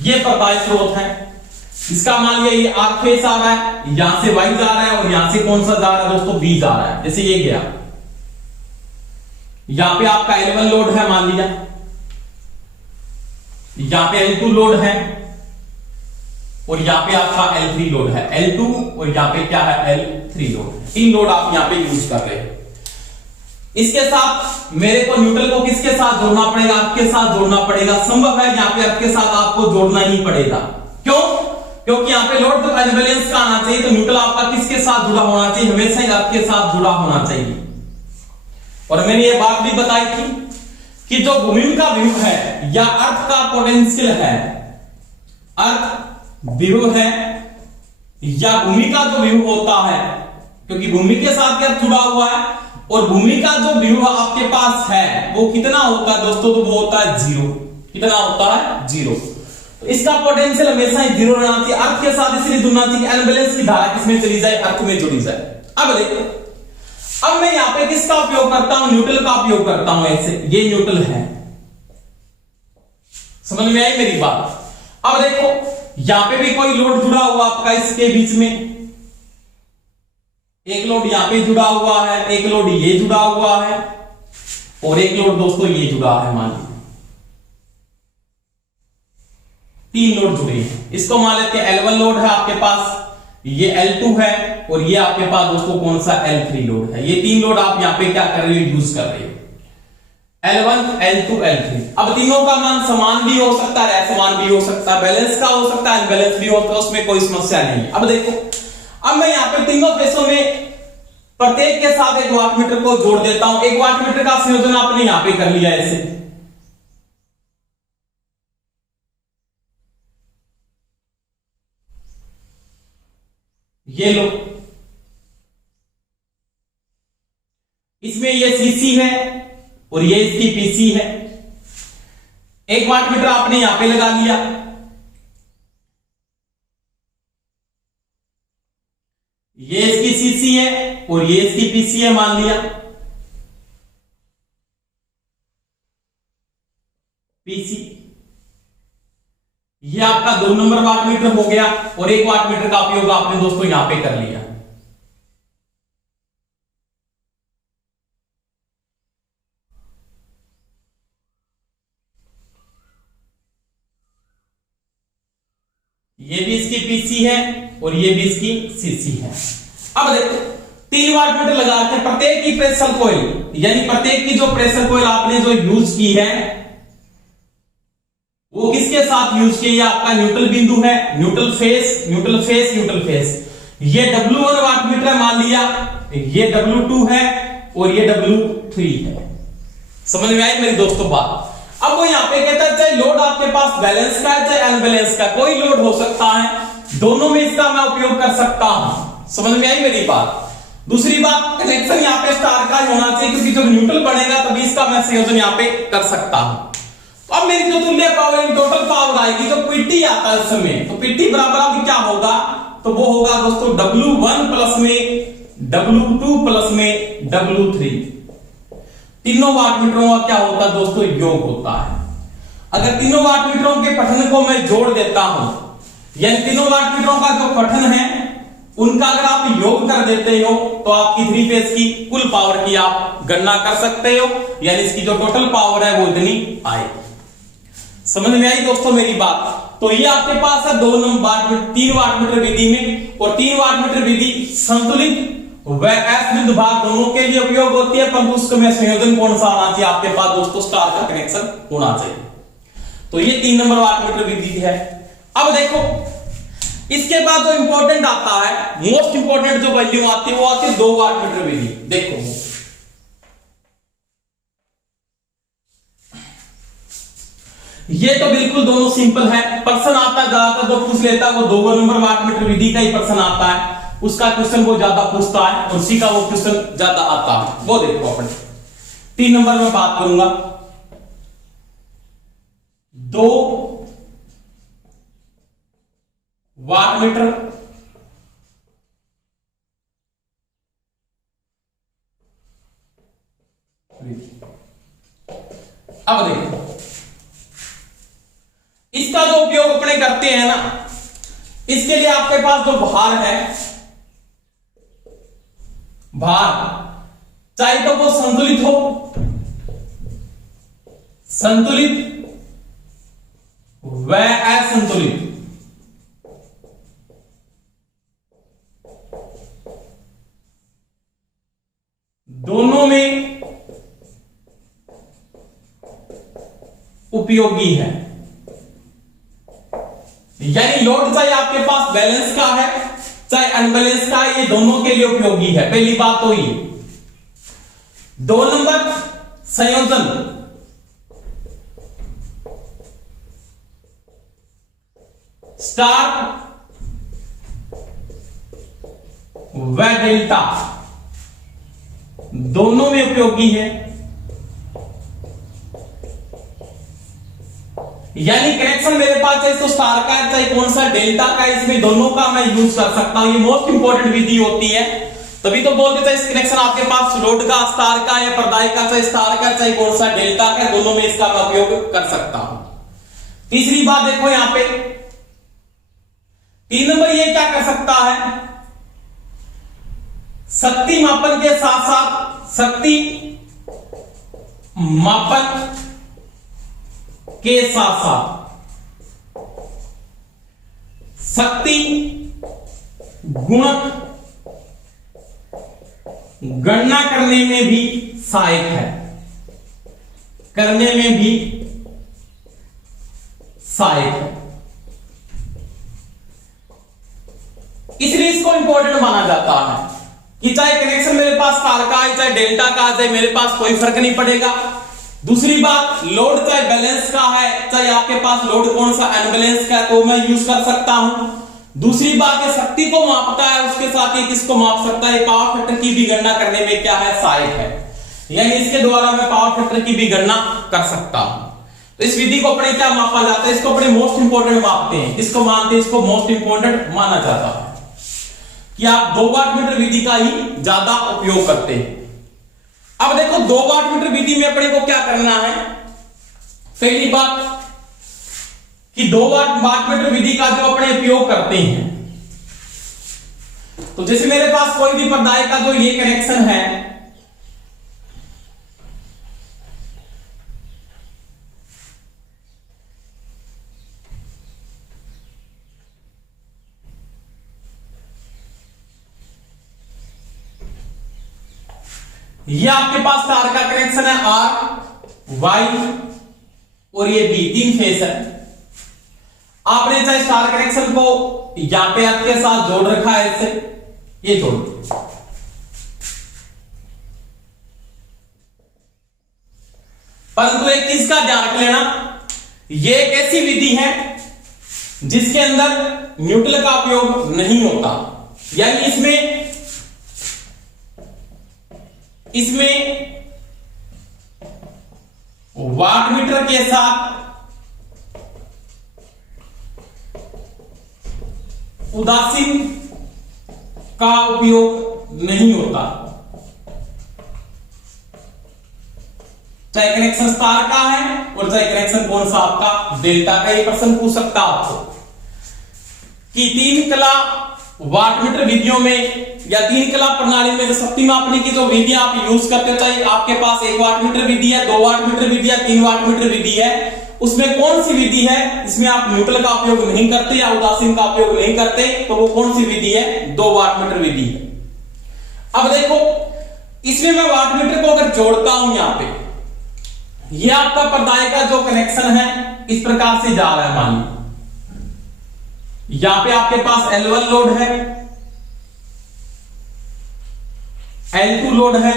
ये पर्दा स्रोत है, इसका मान लिया ये आर फेस आ रहा है, यहां से वाई जा रहा है और यहां से कौन सा जा रहा है दोस्तों? बी जा रहा है। जैसे ये गया, यहां पे आपका L1 लोड है मान लिया, यहां पे L2 लोड है और यहां पे आपका L3 लोड है, L2 और यहां पे क्या है? L3 लोड है। 3 लोड आप यहां पे यूज कर रहे हैं। इसके साथ मेरे को न्यूट्रल को किसके साथ जोड़ना पड़ेगा? आपके साथ जोड़ना पड़ेगा। संभव है यहां पे आपके साथ आपको जोड़ना ही पड़ेगा। क्यों? क्योंकि यहां पे लोड तो अनबैलेंस का आना चाहिए, तो न्यूट्रल आपका किसके साथ जुड़ा होना चाहिए? हमेशा ही आपके साथ जुड़ा होना चाहिए। और मैंने ये बात भी बताई थी कि जो भूमि का विभव है या अर्थ का पोटेंशियल है, अर्थ विभव है या भूमि का जो विभव होता है, क्योंकि भूमि के साथ क्या जुड़ा हुआ है, और भूमि का जो विभव आपके पास है वो कितना होता है दोस्तों? तो वो होता है 0। कितना होता है? 0। तो इसका पोटेंशियल हमेशा ही 0 रहना चाहिए। अर्थ के साथ इसलिए जुड़ना चाहिए कि अनबैलेंस की धारा किसमें चली जाए? अर्थ में जुड़ी जाए। अब देखो, अब मैं यहां पे किसका उपयोग करता हूं? न्यूट्रल का उपयोग करता हूं। ऐसे ये न्यूट्रल है, समझ में आई मेरी बात? अब देखो, यहां पे भी कोई लोड जुड़ा हुआ आपका इसके बीच में, एक लोड यहां पे जुड़ा हुआ है, एक लोड ये जुड़ा हुआ है और एक लोड दोस्तों ये जुड़ा है। मान लीजिए 3 लोड जुड़े हैं। इसको मान लेते हैं L1 लोड है आपके पास, ये L2 है और ये आपके पास दोस्तों कौन सा? L3 लोड है। ये 3 लोड आप यहां पे क्या कर रहे हो? यूज कर रहे हो। L1, L2, L3। अब तीनों का मान समान भी हो सकता है, असमान भी हो सकता है, बैलेंस का हो सकता है, अनबैलेंस भी होता है, उसमें कोई समस्या नहीं है। अब देखो, अब मैं यहां पे तीनों फेसों में प्रत्येक के साथ एक वाटमीटर को जोड़ देता हूं। एक वाटमीटर का संयोजन आपने यहां पे कर लिया ऐसे। ये लो, इसमें ये सीसी है और ये इसकी पीसी है। एक वाटमीटर आपने यहां पे लगा लिया, ये इसकी सीसी है और ये इसकी पीसी है मान लिया, पीसी। ये आपका 2 नंबर वाटमीटर हो गया और एक वाटमीटर का उपयोग आपने दोस्तों यहां पे कर लिया। ये भी इसकी पीसी है और ये भी इसकी सीसी है। अब देखो, 3 वाटमीटर लगा के प्रत्येक की प्रेशर कॉइल, यानी प्रत्येक की जो प्रेशर कॉइल आपने जो यूज की है वो किसके साथ यूज की है? आपका न्यूट्रल बिंदु है, neutral face, neutral face, neutral face. ये W1 वाटमीटर मान लिया, ये W2 है और ये W3 है। समझ में आई मेरी दोस्तों बात? अब वो यहां पे कहता है चाहे लोड आपके पास बैलेंस का है चाहे अनबैलेंस का, कोई लोड हो सकता है, दोनों में इसका मैं उपयोग कर सकता हूं। समझ में आई मेरी बात? दूसरी बात, कनेक्शन यहां पे स्टार का ही होना चाहिए, क्योंकि जब न्यूट्रल बनेगा तभी इसका मैं संयोजन यहां पे कर सकता हूं। तो अब मेरी जो तुल्य पावर, टोटल पावर आएगी, जो पीटी आता है समय, तो पीटी बराबर अब क्या होगा? तो वो होगा दोस्तों W1 प्लस में W2 प्लस में W3। तीनों वाटमीटरों का क्या होता है दोस्तों? योग होता है। अगर तीनों वाटमीटरों के पठन को मैं जोड़ देता हूं, यानी तीनों वाटमीटरों का जो पठन है उनका अगर आप योग कर देते हो तो आपकी 3 फेज की कुल पावर की आप गणना कर सकते हो, यानी इसकी जो टोटल पावर है वो इतनी आएगी। समझ में आई दोस्तों मेरी बात? तो ये आपके पास है 3 वाटमीटर विधि में, और 3 वाटमीटर विधि संतुलित व असंतुलित भाग दोनों के लिए उपयोग होती है, परंतु उसमें संयोजन कौन सा आना चाहिए? आपके पास दोस्तों स्टार का कनेक्शन होना चाहिए। तो ये 3 नंबर वाटमीटर विधि है। अब देखो, इसके बाद जो इंपॉर्टेंट आता है, मोस्ट इंपॉर्टेंट जो वैल्यू आती है वो आती है 2 वाट मीटर विधि। देखो ये तो बिल्कुल दोनों सिंपल है। प्रश्न आता है ज्यादातर जो पूछ लेता है वो 2 नंबर वाट मीटर विधि का ही प्रश्न आता है, उसका क्वेश्चन वो ज्यादा पूछता है और उसी का वो क्वेश्चन ज्यादा आता है। वो देखो अपन 3 नंबर में बात करूंगा, 2 वाट मीटर अब देखो इसका जो उपयोग अपने करते हैं ना, इसके लिए आपके पास जो भार है, भार चाहे तो वो संतुलित हो, संतुलित व असंतुलित, दोनों में उपयोगी है। यानी लोड चाहे आपके पास बैलेंस का है चाहे अनबैलेंस का है, ये दोनों के लिए उपयोगी है। पहली बात तो ये। 2 नंबर संयोजन, स्टार व डेल्टा दोनों में उपयोगी है। यानी कनेक्शन मेरे पास चाहे तो स्टार का है चाहे कौन सा डेल्टा का है, इसमें दोनों का मैं यूज कर सकता हूं। ये मोस्ट इंपॉर्टेंट विधि होती है, तभी तो बोलते थे इस कनेक्शन आपके पास लोड का, स्टार का या प्रदायक का, चाहे स्टार का चाहे कौन सा डेल्टा का, दोनों में इसका मैं उपयोग कर सकता हूं। तीसरी बात देखो यहां पे 3 नंबर ये क्या कर सकता है, शक्ति मापन के साथ साथ शक्ति मापन के साथ साथ शक्ति गुणक गणना करने में भी सहायक है, करने में भी सहायक है। इसलिए इसको इंपॉर्टेंट माना जाता है कि चाहे कनेक्शन मेरे पास स्टार का है चाहे डेल्टा का है, मेरे पास कोई फर्क नहीं पड़ेगा। दूसरी बात, लोड चाहे बैलेंस का है चाहे आपके पास लोड कौन सा अनबैलेंस का है, तो मैं यूज कर सकता हूं। दूसरी बात है शक्ति को मापता है, उसके साथ ये किसको माप सकता है, पावर फैक्टर की भी गणना करने में क्या है, सहायक है। यानी इसके द्वारा मैं पावर फैक्टर की भी गणना कर सकता हूं। तो इस विधि को अपने क्या मापा जाता है, इसको अपने मोस्ट इंपोर्टेंट मापते हैं। इसको मानते हैं, इसको मोस्ट इंपोर्टेंट माना जाता है कि आप 2 वाट मीटर विधि का ही ज्यादा उपयोग करते हैं। अब देखो 2 वाट मीटर विधि में अपने को क्या करना है। पहली बात कि 2 वाट मीटर विधि का जो अपने उपयोग करते हैं, तो जैसे मेरे पास कोई भी प्रदायक का जो ये कनेक्शन है, ये आपके पास तार का कनेक्शन है आर वाई और ये बी, 3 फेस है। आपने चाहे स्टार कनेक्शन को यहां पे आपके साथ जोड़ रखा है, इससे ये जोड़, परंतु एक चीज का ध्यान रख लेना, ये एक ऐसी विधि है जिसके अंदर न्यूट्रल का उपयोग नहीं होता। यानी इसमें वाट मीटर के साथ उदासीन का उपयोग नहीं होता। चाहे कनेक्शन स्टार का है और चाहे कनेक्शन कौन सा आपका डेल्टा का। ये प्रश्न पूछ सकता आपको कि 3 कला वाट मीटर विधियों में या 3 कला प्रणाली में जो शक्ति मापने की जो विधि आप यूज करते हो, चाहे आपके पास 1 वाट मीटर विधि है, 2 वाट मीटर विधि है, 3 वाट मीटर विधि है, उसमें कौन सी विधि है इसमें आप न्यूट्रल का उपयोग नहीं करते या उदासीन का उपयोग नहीं करते, तो वो कौन सी विधि है, 2 वाट मीटर विधि है। अब देखो इसमें मैं वाट मीटर को अगर जोड़ता हूं, यहां पे ये आपका प्रदायक का जो कनेक्शन है इस प्रकार से जा रहा है, मानिए यहां पे आपके पास L1 लोड है, L2 लोड है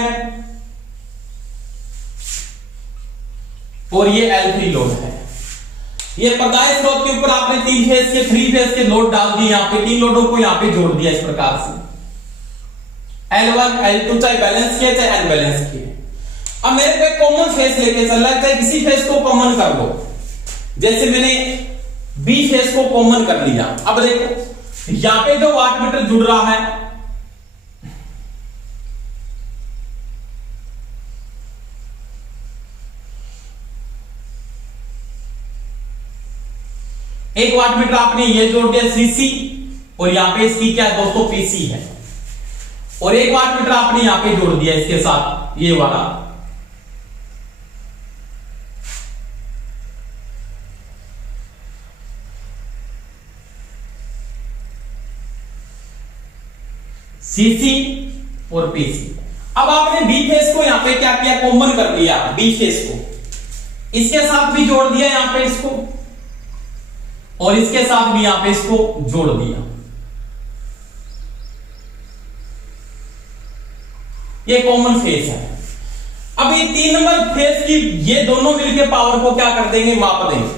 और ये L3 लोड है। ये प्रदाय स्रोत के ऊपर आपने 3 फेज के 3 फेज के लोड डाल दिए, यहां पे 3 लोडों को यहां पे जोड़ दिया इस प्रकार से, L1 L2 चाहे बैलेंस किए चाहे अनबैलेंस किए। अब मेरे को एक कॉमन फेज लेके चल रहा है, चाहे किसी फेज को कॉमन कर लो, जैसे मैंने बी फेज को कॉमन कर लिया। अब देखो यहां पे जो वाटमीटर जुड़ रहा है, एक वाटमीटर आपने ये जोड़ दिया सीसी, और यहां पे इसकी क्या है दोस्तों पीसी है, और एक वाटमीटर आपने यहां पे जोड़ दिया इसके साथ ये वाला, सीसी और पीसी। अब आपने बी फेज को यहां पे क्या किया, कॉमन कर लिया बी फेज को, इसके साथ भी जोड़ दिया यहां पे इसको, और इसके साथ भी यहां पे इसको जोड़ दिया। ये कॉमन फेज है। अब ये 3 नंबर फेज की ये दोनों मिलके पावर को क्या कर देंगे, माप देंगे,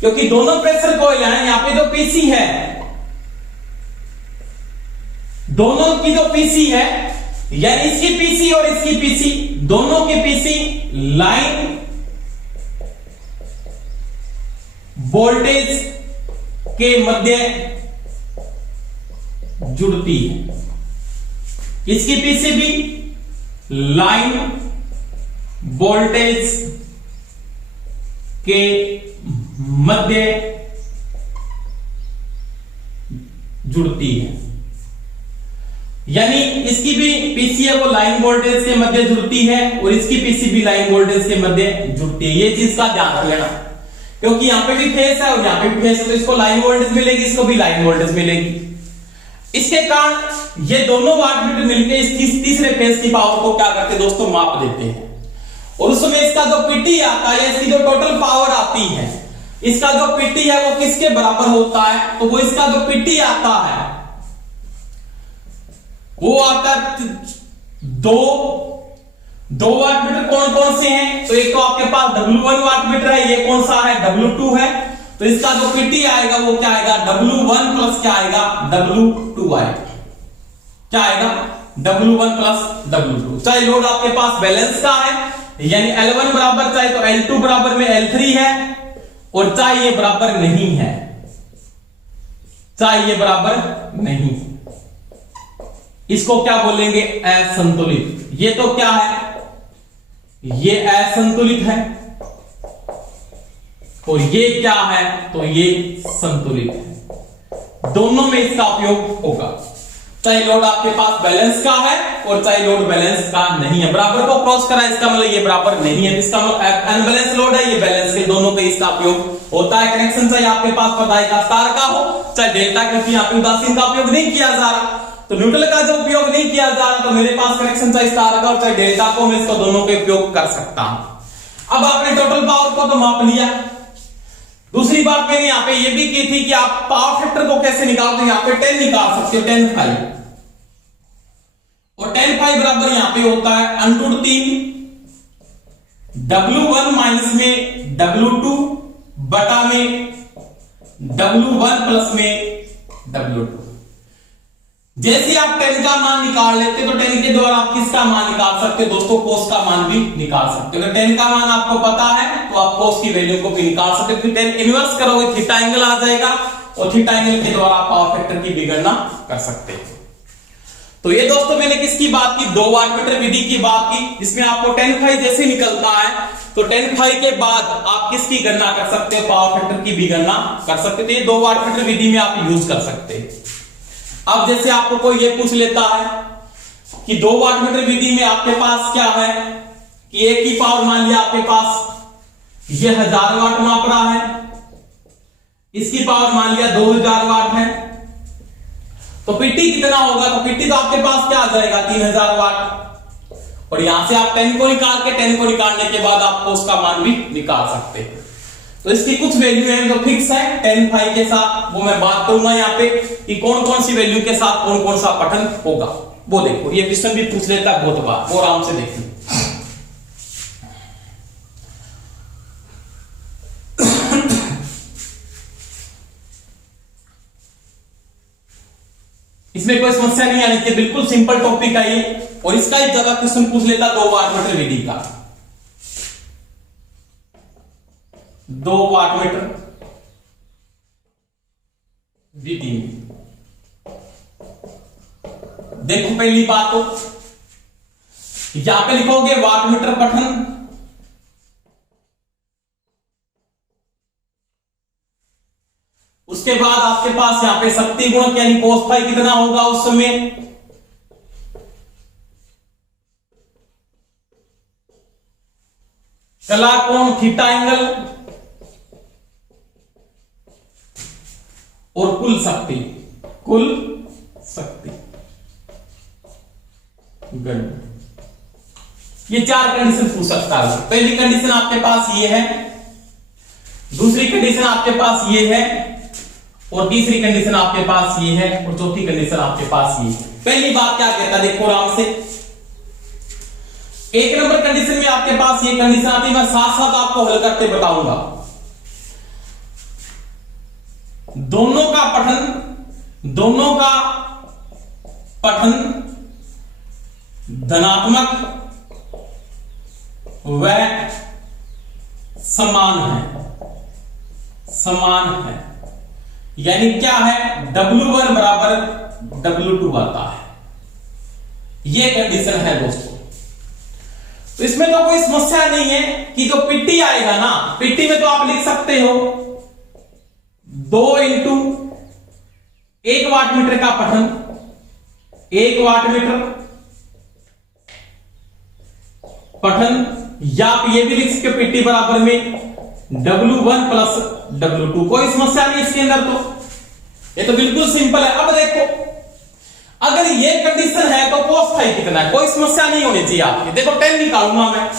क्योंकि दोनों प्रेशर कॉइल है, यहां पे जो पीसी है, दोनों की जो पीसी है, यानी इसकी पीसी और इसकी पीसी, दोनों की पीसी लाइन वोल्टेज के मध्य जुड़ती है, इसकी पीसी भी लाइन वोल्टेज के मध्य जुड़ती है, यानी इसकी भी पीसी है वो लाइन वोल्टेज के मध्य जुड़ती है, और इसकी पीसी भी लाइन वोल्टेज के मध्य जुड़ती है। ये चीज का ध्यान रख लेना, क्योंकि यहां पे भी फेस है और यहां पे भी फेस है, तो इसको लाइन वोल्टेज मिलेगी, इसको भी लाइन वोल्टेज मिलेगी। इसके कारण ये दोनों वाटमीटर मिलकर इस तीसरे फेज की पावर को क्या करते हैं दोस्तों, माप देते हैं। और उस समय इसका जो पीटी आता है, इसकी जो टोटल पावर आती है, इसका जो पीटी है वो किसके बराबर होता है, तो वो इसका जो पीटी आता है वो आता है दो वाटमीटर। कौन कौन से हैं, तो एक तो आपके पास W1 वाटमीटर है, ये कौन सा है, W2 है, तो इसका जो पीटी आएगा वो क्या आएगा, W1 प्लस क्या आएगा, W2 आएगा, क्या आएगा, W1 प्लस W2। चाहे लोड आपके पास बैलेंस का है, यानी L1 बराबर, चाहे तो L2 बराबर में L3 है, और चाहे ये बराबर नहीं है, चाहे ये बराबर नहीं, इसको क्या बोलेंगे, असंतुलित। ये तो क्या है, ये असंतुलित है, और ये क्या है, तो ये संतुलित है। दोनों में इसका उपयोग होगा, चाहे लोड आपके पास बैलेंस का है और चाहे लोड बैलेंस का नहीं है। बराबर को क्रॉस करा, इसका मतलब ये बराबर नहीं है, इसका मतलब अनबैलेंस लोड है, ये बैलेंस के, दोनों पे इसका उपयोग होता है। कनेक्शन चाहे आपके पास पताई का स्टार का हो चाहे डेल्टा, क्योंकि यहां पे उदासीन का उपयोग नहीं किया जा रहा, तो न्यूट्रल का जो उपयोग नहीं किया जा रहा, तो मेरे पास कनेक्शन चाहे स्टार का और चाहे डेल्टा को, मैं इसको दोनों पे उपयोग कर सकता हूं। अब आपने टोटल पावर को तो माप लिया। दूसरी बात मैंने यहां पे ये भी की थी कि आप पावर फैक्टर को कैसे निकालते हैं, यहां पे 10 निकाल सकते हो, 10/5, और 10/5 बराबर यहां पे होता है √3 W1 माइनस में W2 बटा में W1 प्लस में W2। जैसे आप 10 का मान निकाल लेते, तो 10 के द्वारा आप किसका मान निकाल सकते हो दोस्तों, कोस का मान भी निकाल सकते हो। अगर 10 का मान आपको पता है तो आप कोस की वैल्यू को भी निकाल सकते हो। फिर 10 इनवर्स करोगे थीटा एंगल आ जाएगा, और थीटा एंगल के द्वारा आप पावर फैक्टर की भी गणना कर सकते हो। तो ये दोस्तों मैंने किसकी बात की, 2 वाटमीटर विधि की बात की, जिसमें आपको 10/5 जैसे निकलता है, तो 10/5 के बाद आप किसकी गणना कर सकते हो, पावर फैक्टर की भी गणना कर सकते हो। तो ये 2 वाटमीटर विधि में आप यूज कर सकते हैं। अब जैसे आपको कोई ये पूछ लेता है कि 2 वाटमीटर विधि में आपके पास क्या है, कि एक की पावर मान लिया आपके पास ये 1000 वाट माप रहा है, इसकी पावर मान लिया 2000 वाट है, तो पीटी कितना होगा, तो पीटी तो आपके पास क्या आ जाएगा, 3000 वाट। और यहां से आप 10 को निकाल के 10 को निकालने के बाद आपको उसका मान भी निकाल सकते हैं। तो इसकी कुछ वैल्यू है जो फिक्स है tan फाई के साथ, वो मैं बात करूंगा यहाँ पे कि कौन कौन सी वैल्यू के साथ कौन कौन सा पठन होगा। वो देखो, ये क्वेश्चन भी पूछ लेता है बहुत बार, वो आराम से देखिए। इसमें कोई समस्या नहीं आनी चाहिए, बिल्कुल सिंपल टॉपिक है ये। और इसका एक ज्यादा क्वेश्चन पूछ लेता 2 वाटमीटर विधि का। 2 वाटमीटर विधि में देखो, पहली बात तो यहां पे लिखोगे वाटमीटर पठन, उसके बाद आपके पास यहां पे शक्ति गुणक यानी cos फाई कितना होगा उस समय, कला कोण थीटा एंगल, और कुल शक्ति गण। ये 4 कंडीशन पूछ सकता है। पहली कंडीशन आपके पास ये है, दूसरी कंडीशन आपके पास ये है, और तीसरी कंडीशन आपके पास ये है, और चौथी कंडीशन आपके पास ये है। पहली बात क्या कहता है देखो आराम से, 1 नंबर कंडीशन में आपके पास ये कंडीशन आती है, मैं साथ साथ आपको हल करके बताऊंगा। दोनों का पठन धनात्मक व समान है, यानी क्या है, W1 बराबर W2 आता है। ये कंडीशन है दोस्तों। तो इसमें तो कोई समस्या नहीं है कि जो पीटी आएगा ना, पीटी में तो आप लिख सकते हो 2 इंटू 1 वाटमीटर का पठन, 1 वाटमीटर पठन, या आप ये भी लिख सकते हो पीटी बराबर में W1 प्लस W2। कोई समस्या नहीं इसके अंदर, तो ये तो बिल्कुल सिंपल है। अब देखो, अगर ये कंडीशन है तो cos फाई कितना है, कोई समस्या नहीं होनी चाहिए आपकी। देखो 10 निकालूंगा मैं,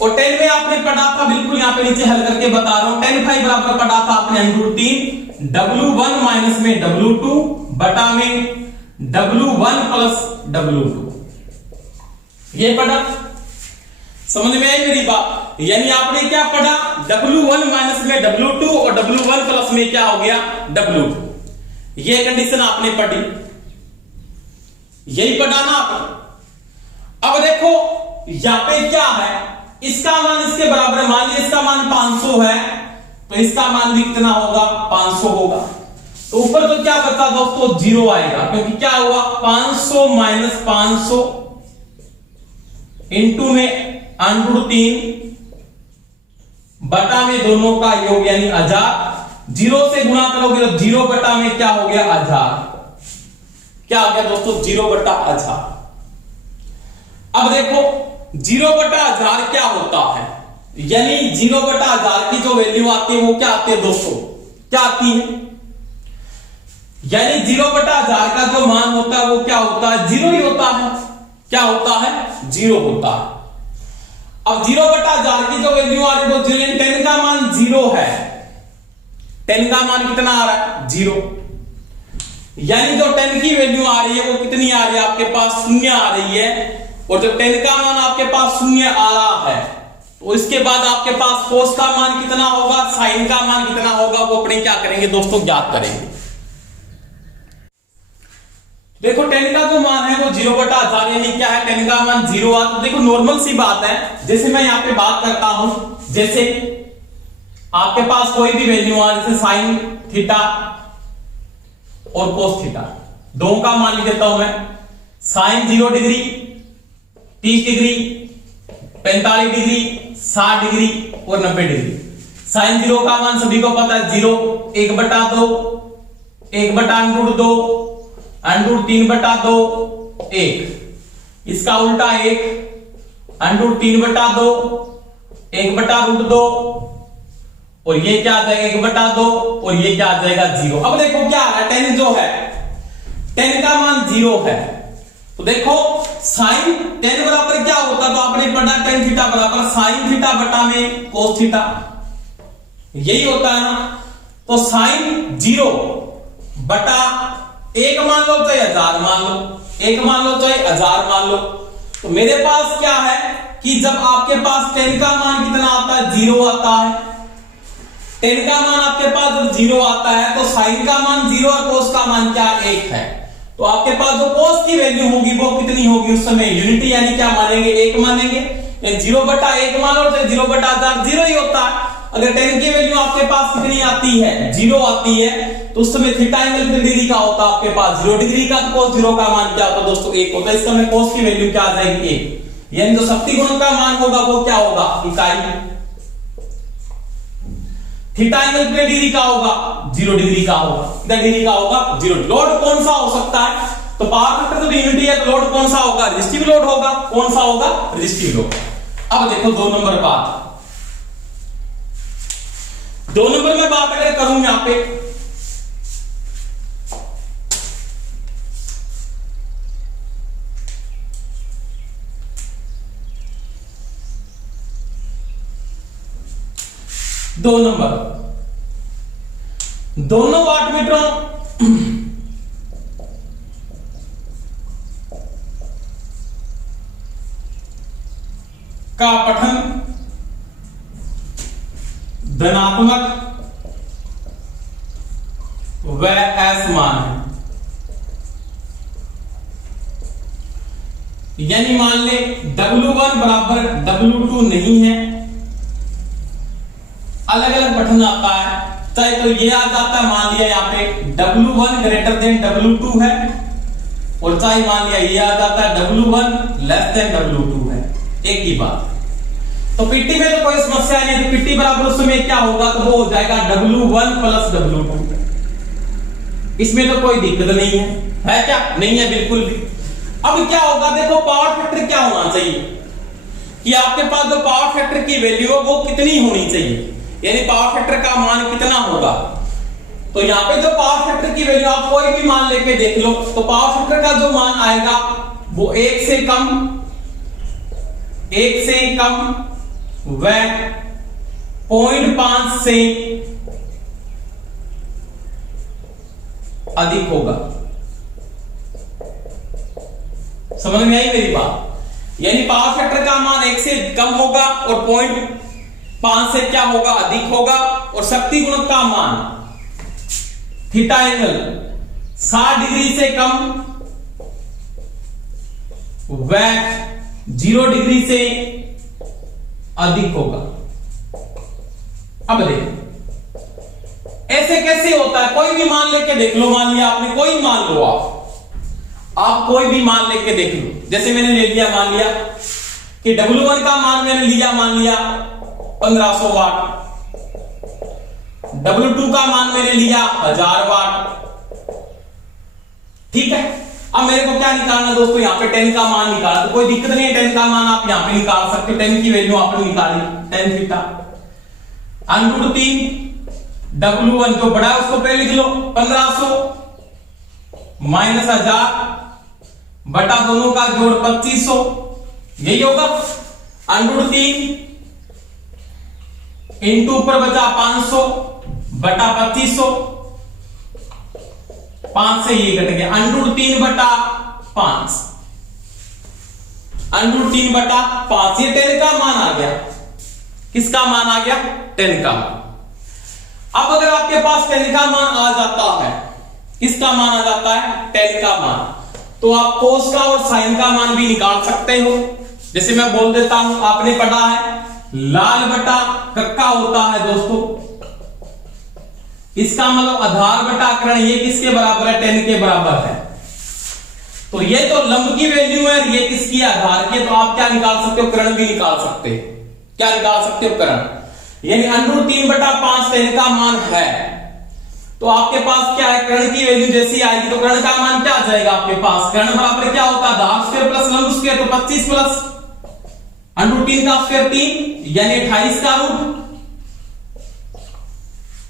और 10 में आपने पढ़ा था, बिल्कुल यहां पे नीचे हल करके बता रहा हूं, tan फाई बराबर पढ़ा था आपने √3 W1 माइनस में W2 बटा में W1 प्लस W2। ये पढ़ा, समझ में आई मेरी बात? यानी आपने क्या पढ़ा, W1 माइनस में W2 और W1 प्लस में क्या हो गया W2। ये कंडीशन आपने पढ़ी, यही पढ़ा ना आपने। अब देखो यहां पे क्या है, इसका मान इसके बराबर, मान लीजिए इसका मान 500 है, तो इसका मान भी कितना होगा 500 होगा। तो ऊपर तो क्या बचा दोस्तों, 0 आएगा, क्योंकि क्या हुआ 500 माइनस 500 इंटू में √3 बटा में दोनों का योग यानी 1000, 0 से गुणा करोगे तो 0 बटा में क्या हो गया 1000। क्या आ गया दोस्तों 0 बटा 1000। अब देखो 0 बटा 1000 क्या होता है, यानी 0 बटा 1000 की जो वैल्यू आती है वो क्या आती है दोस्तों, क्या आती है, यानी 0 बटा 1000 का जो मान होता है वो क्या होता है 0 ही होता है। क्या होता है 0 होता है। अब 0 बटा 1000 की जो वैल्यू आ रही है वो 0, 10 का मान 0 है, 10 का मान कितना आ रहा है 0, यानी जो 10 की वैल्यू आ रही है वो कितनी आ रही है आपके पास 0 आ रही है, और जो 10 का मान आपके पास 0 आ रहा है, तो इसके बाद आपके पास cos का मान कितना होगा, sin का मान कितना होगा, वो अपने क्या करेंगे दोस्तों ज्ञात करेंगे। देखो 10 का जो मान है वो 0 बटा 1000 यानी क्या है, 10 का मान 0 आ। तो देखो नॉर्मल सी बात है, जैसे मैं यहां पे बात करता हूं, जैसे आपके पास कोई भी वैल्यू आ, जैसे sin थीटा और cos थीटा, दोनों का मान लिख देता हूं मैं। sin 0 degree, 30 degree, 45 degree, 60 degree और 90 डिग्री। sin 0 का मान सभी को पता है 0, 1 बटा 2, 1 बटा √2, √3 बटा 2, 1। इसका उल्टा 1, √3 बटा 2, 1 बटा √2, और ये क्या आ जाएगा 1 बटा 2, और ये क्या आ जाएगा 0। अब देखो क्या आ रहा है, 10 जो है 10 का मान 0 है, तो देखो sin 10 बराबर क्या होता है, तो आपने पढ़ा tan थीटा बराबर sin थीटा बटा में cos थीटा। यही होता है ना। तो साइन 0 बटा 1 मान लो चाहे 1000 मान लो, 1 मान लो चाहे 1000 मान लो। तो मेरे पास क्या है कि जब आपके पास 10 का मान कितना आता है, 0 आता है। 10 का मान आपके पास जब 0 आता है तो साइन का मान 0 और कोस का मान क्या 1 है। तो आपके पास जो कोस की वैल्यू होगी वो कितनी होगी उस समय, यूनिटी यानी क्या मानेंगे, 1 मानेंगे। 0 बटा 1 मान लो, 0 बटा 1000 0 ही होता है। अगर 10 की वैल्यू आपके पास कितनी आती है, 0 आती है, तो उस समय थीटा एंगल कितने डिग्री का होता है आपके पास, 0 डिग्री का। तो cos 0 का मान क्या होता है दोस्तों, 1 होता है। इस समय cos की वैल्यू क्या आ जाएगी, 1। यानी जो शक्ति गुणन का मान होगा वो क्या होगा, इकाई। थीटा एंगल कितने डिग्री का होगा, 0 डिग्री का होगा। कितने डिग्री का होगा, 0। लोड कौन सा हो सकता है, तो पावर फैक्टर तो यूनिटी है, तो लोड कौन सा होगा, रेजिस्टिव लोड होगा। कौन सा होगा, रेजिस्टिव लोड। अब देखो 2 नंबर बात, 2 नंबर में बात अगर करूं यहां पे, दो नंबर, दोनों वाटमीटरों का पठन धनात्मक व असमान है। यानी मान ले W1 बराबर W2 नहीं है, अलग अलग पठन आता है। चाहे तो ये आ जाता है, मान लिया यहाँ पे W1 ग्रेटर देन W2 है, और चाहे मान लिया ये आ जाता है W1 लेस देन W2 है, एक ही बात। तो पीटी में तो कोई समस्या नहीं, तो पीटी बराबर उस समय क्या होगा, तो वो हो जाएगा W1 प्लस W2। इसमें तो कोई दिक्कत नहीं है क्या, नहीं है बिल्कुल भी। अब क्या होगा, देखो पावर फैक्टर क्या होना चाहिए कि आपके पास जो पावर फैक्टर की वैल्यू है वो कितनी होनी चाहिए, यानी पावर फैक्टर का मान कितना होगा। तो यहाँ पे जो पावर फैक्टर की वैल्यू आप कोई भी मान लेके देख लो, तो पावर फैक्टर का जो मान आएगा वो 1 से कम व 0.5 से अधिक होगा। समझ में आई मेरी बात, यानी पावर फैक्टर का मान 1 से कम होगा और 0.5 से क्या होगा, अधिक होगा। और शक्ति गुणक का मान थीटा एंगल 60 डिग्री से कम व 0 डिग्री से अधिक होगा। अब देखो ऐसे कैसे होता है, कोई भी मान लेके देख लो। मान लिया आपने, कोई मान लो, आप कोई भी मान लेके देख लो। जैसे मैंने ले लिया, मान लिया कि W1 का मान मैंने लिया, मान लिया 1500 वाट, W2 का मान मैंने लिया 1000 वाट, ठीक है। अब मेरे को क्या निकालना दोस्तों, यहां पे 10 का मान निकालना, तो कोई दिक्कत नहीं है, 10 का मान आप यहां पे निकाल सकते हो। 10 की वैल्यू आपने निकाली, tan थीटा √3 W1 जो बड़ा है उसको पहले लिख लो, 1500 माइनस 1000 बटा दोनों का जोड़ 2500, यही होगा। √3 इंटू ऊपर बचा 500 बटा 2500, 5 से ये कट गया, √3 बटा 5, √3 बटा 5। ये 10 का मान आ गया। किसका मान आ गया, 10 का। अब अगर आपके पास 10 का मान आ जाता है, किसका मान आ जाता है, 10 का मान, तो आप कोस का और साइन का मान भी निकाल सकते हो। जैसे मैं बोल देता हूं, आपने पढ़ा है लाल बटा कक्का होता है दोस्तों, इसका मतलब आधार बटा कर्ण, ये किसके बराबर है, 10 के बराबर है। तो ये तो लंब की वैल्यू है, ये किसकी, आधार की। तो आप क्या निकाल सकते हो, कर्ण भी निकाल सकते हो। क्या निकाल सकते हो, कर्ण। यानी √3 बटा 5 10 का मान है, तो आपके पास क्या है, कर्ण की वैल्यू जैसी आएगी तो कर्ण का मान क्या आ जाएगा आपके पास, कर्ण बराबर क्या होता है, आधार स्क्वायर प्लस लंब स्क्वायर, तो 25 प्लस √3 का स्क्वायर 3, यानी 28 का रूट।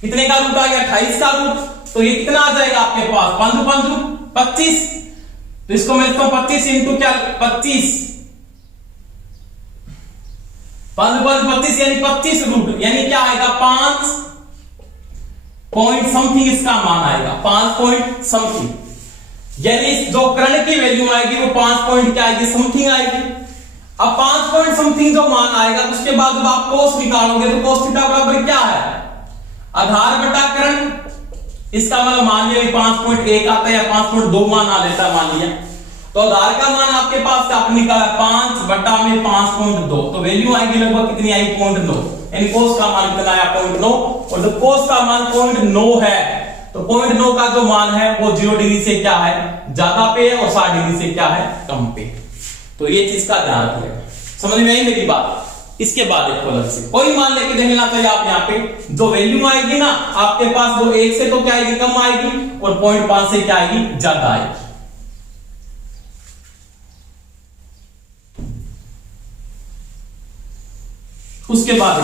कितने का रूट आ गया, 28 का रूट। तो ये कितना आ जाएगा आपके पास, 5 25। तो इसको मैं लिखता हूं 25 इंटू क्या, 25 5 25 यानी 25 रूट, यानी क्या आएगा 5 पॉइंट समथिंग इसका मान आएगा, 5 पॉइंट समथिंग। यानी जो करंट की वैल्यू आएगी वो 5 पॉइंट क्या आएगी, समथिंग आएगी। अब 5 पॉइंट समथिंग जो मान आएगा तो उसके बाद जब आप कोस निकालोगे तो कोस थीटा बराबर क्या है, आधार बटा करंट। इसका मतलब मान लिया 5.1 आता है या 5.2 मान आ लेता है मान लिया, तो आधार का मान आपके पास आपने निकाला 5 बटा में 5.2, तो वैल्यू आएगी लगभग कितनी आई, 0.9। यानी कोस का मान कितना आया, 0.9। और जब कोस का मान 0.9 है तो 0.9 का जो मान है वो 0 डिग्री से क्या है, ज्यादा पे है, और 60 डिग्री से क्या है, कम पे। तो ये चीज का ध्यान रखिएगा, समझ में आई मेरी बात। इसके बाद एक अलग से कोई मान लेके देख लेना चाहिए आप। यहाँ पे जो वैल्यू आएगी ना आपके पास वो 1 से तो क्या आएगी, कम आएगी, और 0.5 से क्या आएगी, ज्यादा आएगी। उसके बाद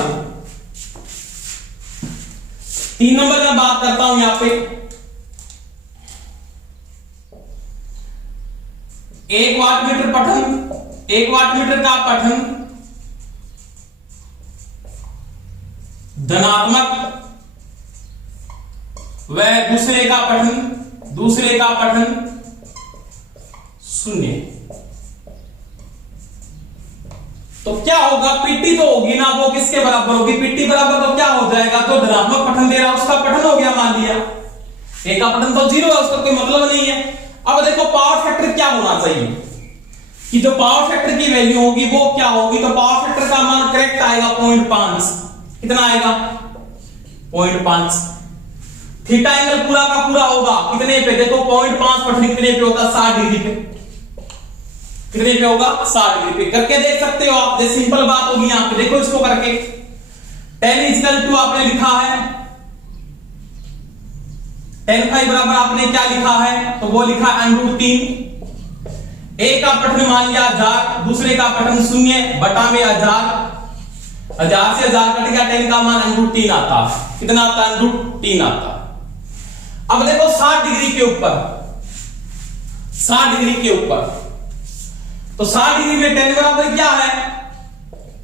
3 नंबर में बात करता हूं यहां पे 1 वाटमीटर पठन, 1 वाटमीटर का पठन धनात्मक व दूसरे का पठन शून्य। तो क्या होगा, पीटी तो होगी ना वो किसके बराबर होगी, पीटी बराबर तो क्या हो जाएगा, जो धनात्मक पठन दे रहा है उसका पठन हो गया मान लिया, ए का पठन तो 0 है, उसका कोई मतलब नहीं है। अब देखो पावर फैक्टर क्या होना चाहिए कि जो पावर फैक्टर की वैल्यू होगी वो क्या होगी, तो पावर फैक्टर का मान करेक्ट आएगा 0.5। कितना आएगा, 0.5। थीटा एंगल पूरा का पूरा होगा कितने पे, देखो 0.5 पठन कितने पे होता है, 60 डिग्री पे। कितने पे होगा, 60 डिग्री पे। करके देख सकते हो आप, जैसे सिंपल बात होगी यहां पे, देखो इसको करके। tan = आपने लिखा है, tan फाई बराबर आपने क्या लिखा है, तो वो लिखा √3। एक का पठन मान लिया 1000, दूसरे का पठन 0 बटा में 1000 से 1000 कट गया, tan का मान √3 आता। कितना आता, √3 आता। अब देखो 60 डिग्री के ऊपर, 60 डिग्री के ऊपर, तो 60 डिग्री में tan बराबर क्या है,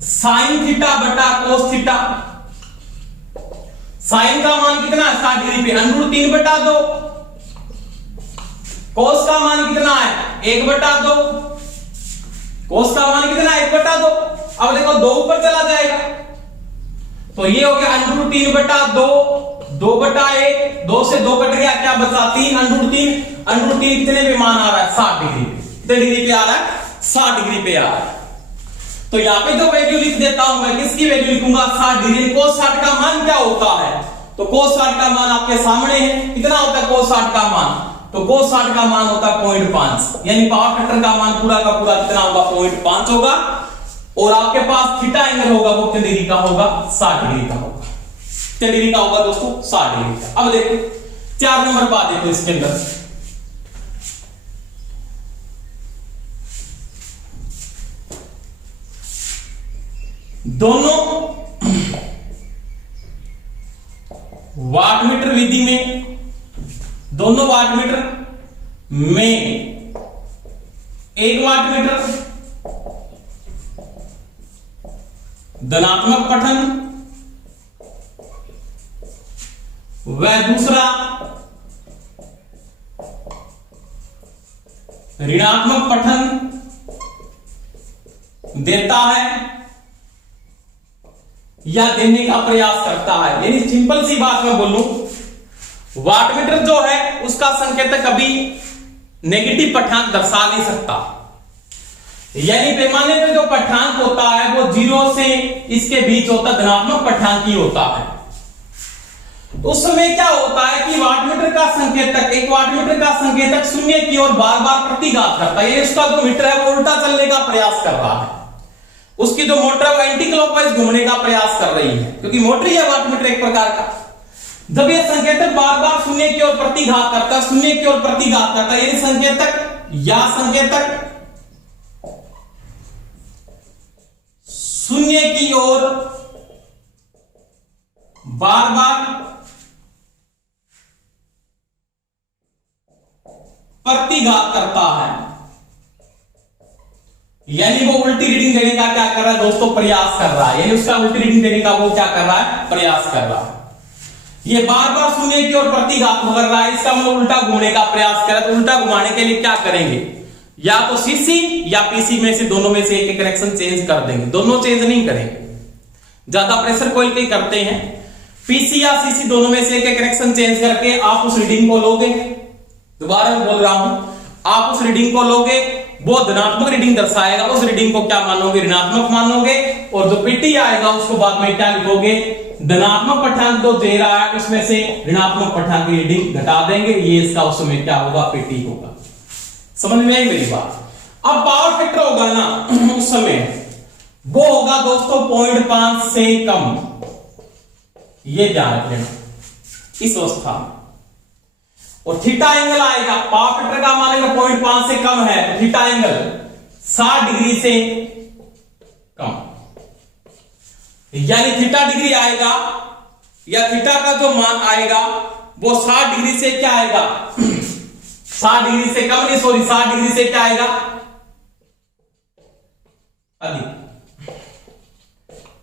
sin थीटा बटा cos थीटा। sin का मान कितना है 60 डिग्री पे, √3 बटा 2। cos का मान कितना है, 1 बटा 2। cos का मान कितना है, 1 बटा 2। अब देखो 2 ऊपर चला जाएगा, तो ये हो गया √3 बटा 2, 2 बटा 1, 2 से 2 कट गया, क्या बचा 3, √3 कितने पे मान आ रहा है, 60 डिग्री पे। कितने डिग्री पे आ रहा है, 60 डिग्री पे आ रहा है। तो यहां पे जो वैल्यू लिख देता हूं मैं, किसकी वैल्यू लिखूंगा, 60 डिग्री। cos 60 का मान क्या होता है, तो cos 60 का मान आपके सामने है, कितना होता है cos 60 का मान, तो cos 60 का मान होता है 0.5। यानी पावर फैक्टर का मान पूरा का पूरा कितना होगा, 0.5 होगा। और आपके पास थीटा एंगल होगा वो कितने डिग्री का होगा, 60 डिग्री का होगा। कितने डिग्री का होगा दोस्तों, 60 डिग्री का। अब देखो 4 नंबर बात देखो इसके अंदर, दोनों वाटमीटर विधि में, दोनों वाटमीटर में 1 वाटमीटर धनात्मक पठन व दूसरा ऋणात्मक पठन देता है या देने का प्रयास करता है। यानी सिंपल सी बात मैं बोलूं, वाटमीटर जो है उसका संकेतक कभी नेगेटिव पठांक दर्शा नहीं सकता। यानी पैमाने पे जो पठांक होता है वो 0 से इसके बीच होता है, धनात्मक पठांक ही होता है। तो उस समय क्या होता है कि वाटमीटर का संकेतक, एक वाटमीटर का संकेतक 0 की ओर बार बार प्रतिघात करता है। ये उसका जो मीटर है वो उल्टा चलने का प्रयास कर रहा है, उसकी जो मोटर है वो एंटी क्लॉकवाइज घूमने का प्रयास कर रही है, क्योंकि मोटर ही है वाटमीटर एक प्रकार का। जब ये संकेतक बार बार 0 की ओर प्रतिघात करता है, 0 की ओर प्रतिघात करता है, यानी संकेतक या संकेतक 0 की ओर बार बार प्रतिघात करता है, यानी वो उल्टी रीडिंग देने का क्या कर रहा है दोस्तों, प्रयास कर रहा है। यानी उसका उल्टी रीडिंग देने का वो क्या कर रहा है, प्रयास कर रहा है। ये बार बार शून्य की ओर प्रतिघात कर रहा है, इसका मतलब उल्टा घूमने का प्रयास करें। तो उल्टा घुमाने के लिए क्या करेंगे, या तो सीसी या पीसी में से दोनों में से एक कनेक्शन चेंज कर देंगे। दोनों चेंज नहीं करेंगे, ज्यादा प्रेशर कॉइल के करते हैं। पीसी या सीसी दोनों में से एक कनेक्शन चेंज करके आप उस रीडिंग को लोगे। दोबारा मैं बोल रहा हूं, आप उस रीडिंग को लोगे, वो धनात्मक रीडिंग दर्शाएगा, उस रीडिंग को क्या मानोगे, ऋणात्मक मानोगे, और जो पीटी आएगा उसको बाद में क्या लिखोगे, धनात्मक पठांक जो दे रहा है उसमें से ऋणात्मक पठांक की रीडिंग घटा देंगे। ये इसका उस समय क्या होगा, पीटी होगा। समझ में आई मेरी बात। अब पावर फैक्टर होगा ना उस समय, वो होगा दोस्तों 0.5 से कम। ये ध्यान रख लेना इस अवस्था में। और थीटा एंगल आएगा, पावर फैक्टर का मानेगा 0.5 से कम है, तो थीटा एंगल 60 डिग्री से कम, यानी थीटा डिग्री आएगा, या थीटा का जो मान आएगा वो 60 डिग्री से क्या आएगा, 60 डिग्री से कम नहीं, सॉरी 60 डिग्री से क्या आएगा, अधिक।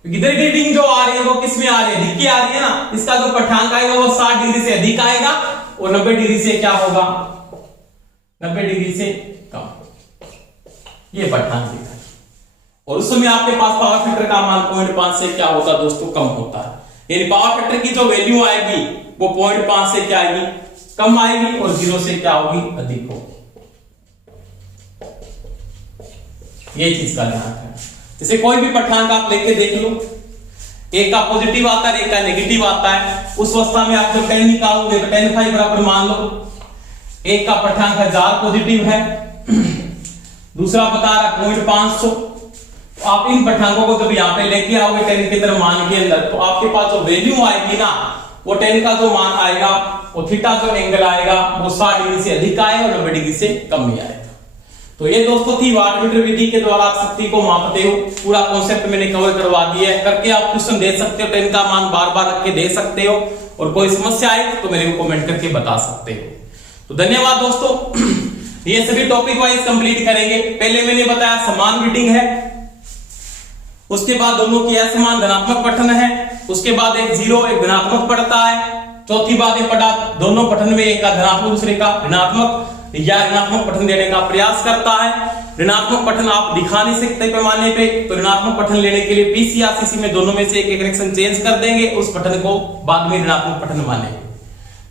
इधर रीडिंग जो आ रही है वो किस में आ रही है, अधिक की आ रही है ना। इसका जो पठांक आएगा वो 60 डिग्री से अधिक आएगा, और 90 डिग्री से क्या होगा, 90 डिग्री से कम। ये पठांक दिखा, और उस समय आपके पास पावर फैक्टर का मान 0.5 से क्या होता है दोस्तों, कम होता है। यानी पावर फैक्टर की जो वैल्यू आएगी वो 0.5 से क्या आएगी, कम आएगी, और 0 से क्या होगी, अधिक होगी। ये चीज का ध्यान है। जैसे कोई भी पठांक आप लेके देख लो, एक का पॉजिटिव आता है, एक का नेगेटिव आता है। उस अवस्था में आप जब 10 निकालोगे तो 10 फाइव बराबर मान लो, एक का पठांक 1000 पॉजिटिव है, दूसरा बता रहा 0.500। तो आप इन पठांकों को जब यहां पे लेके आओगे 10 की तरफ मान के अंदर, तो आपके पास जो वैल्यू आएगी ना, वो 10 का जो मान आएगा, वो थीटा जो एंगल आएगा वो 60 डिग्री से अधिक आएगा, और 90 डिग्री से कम ही आएगा। तो ये दोस्तों थी वाटमीटर विधि के द्वारा आप शक्ति को मापते हो। पूरा कॉन्सेप्ट मैंने कवर करवा दिया है, करके आप क्वेश्चन दे सकते हो, 10 का मान बार बार रख के दे सकते हो, और कोई समस्या आए तो मेरे को कमेंट करके बता सकते हो। तो धन्यवाद दोस्तों। ये सभी टॉपिक वाइज कंप्लीट करेंगे। पहले मैंने बताया समान रीडिंग है, उसके बाद दोनों की असमान धनात्मक पठन है, उसके बाद एक जीरो एक धनात्मक पड़ता है, चौथी बात ये पढ़ा दोनों पठन में एक का धनात्मक दूसरे का ऋणात्मक या ऋणात्मक पठन देने का प्रयास करता है। ऋणात्मक पठन आप दिखा नहीं सकते पैमाने पे, तो ऋणात्मक पठन लेने के लिए पीसी या सीसी में दोनों में से एक कनेक्शन चेंज कर देंगे, उस पठन को बाद में ऋणात्मक पठन मानेंगे।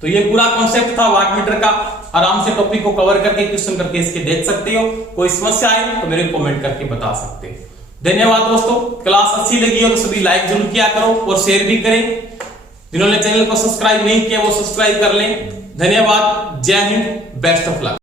तो ये पूरा कॉन्सेप्ट था वाटमीटर का। आराम से टॉपिक को कवर करके क्वेश्चन करके इसके देख सकते हो। कोई समस्या आए तो मेरे को कमेंट करके बता सकते हो। धन्यवाद दोस्तों। क्लास अच्छी लगी हो तो सभी लाइक जरूर किया करो और शेयर भी करें। जिन्होंने चैनल को सब्सक्राइब नहीं किया वो सब्सक्राइब कर लें। धन्यवाद। जय हिंद। Best of luck.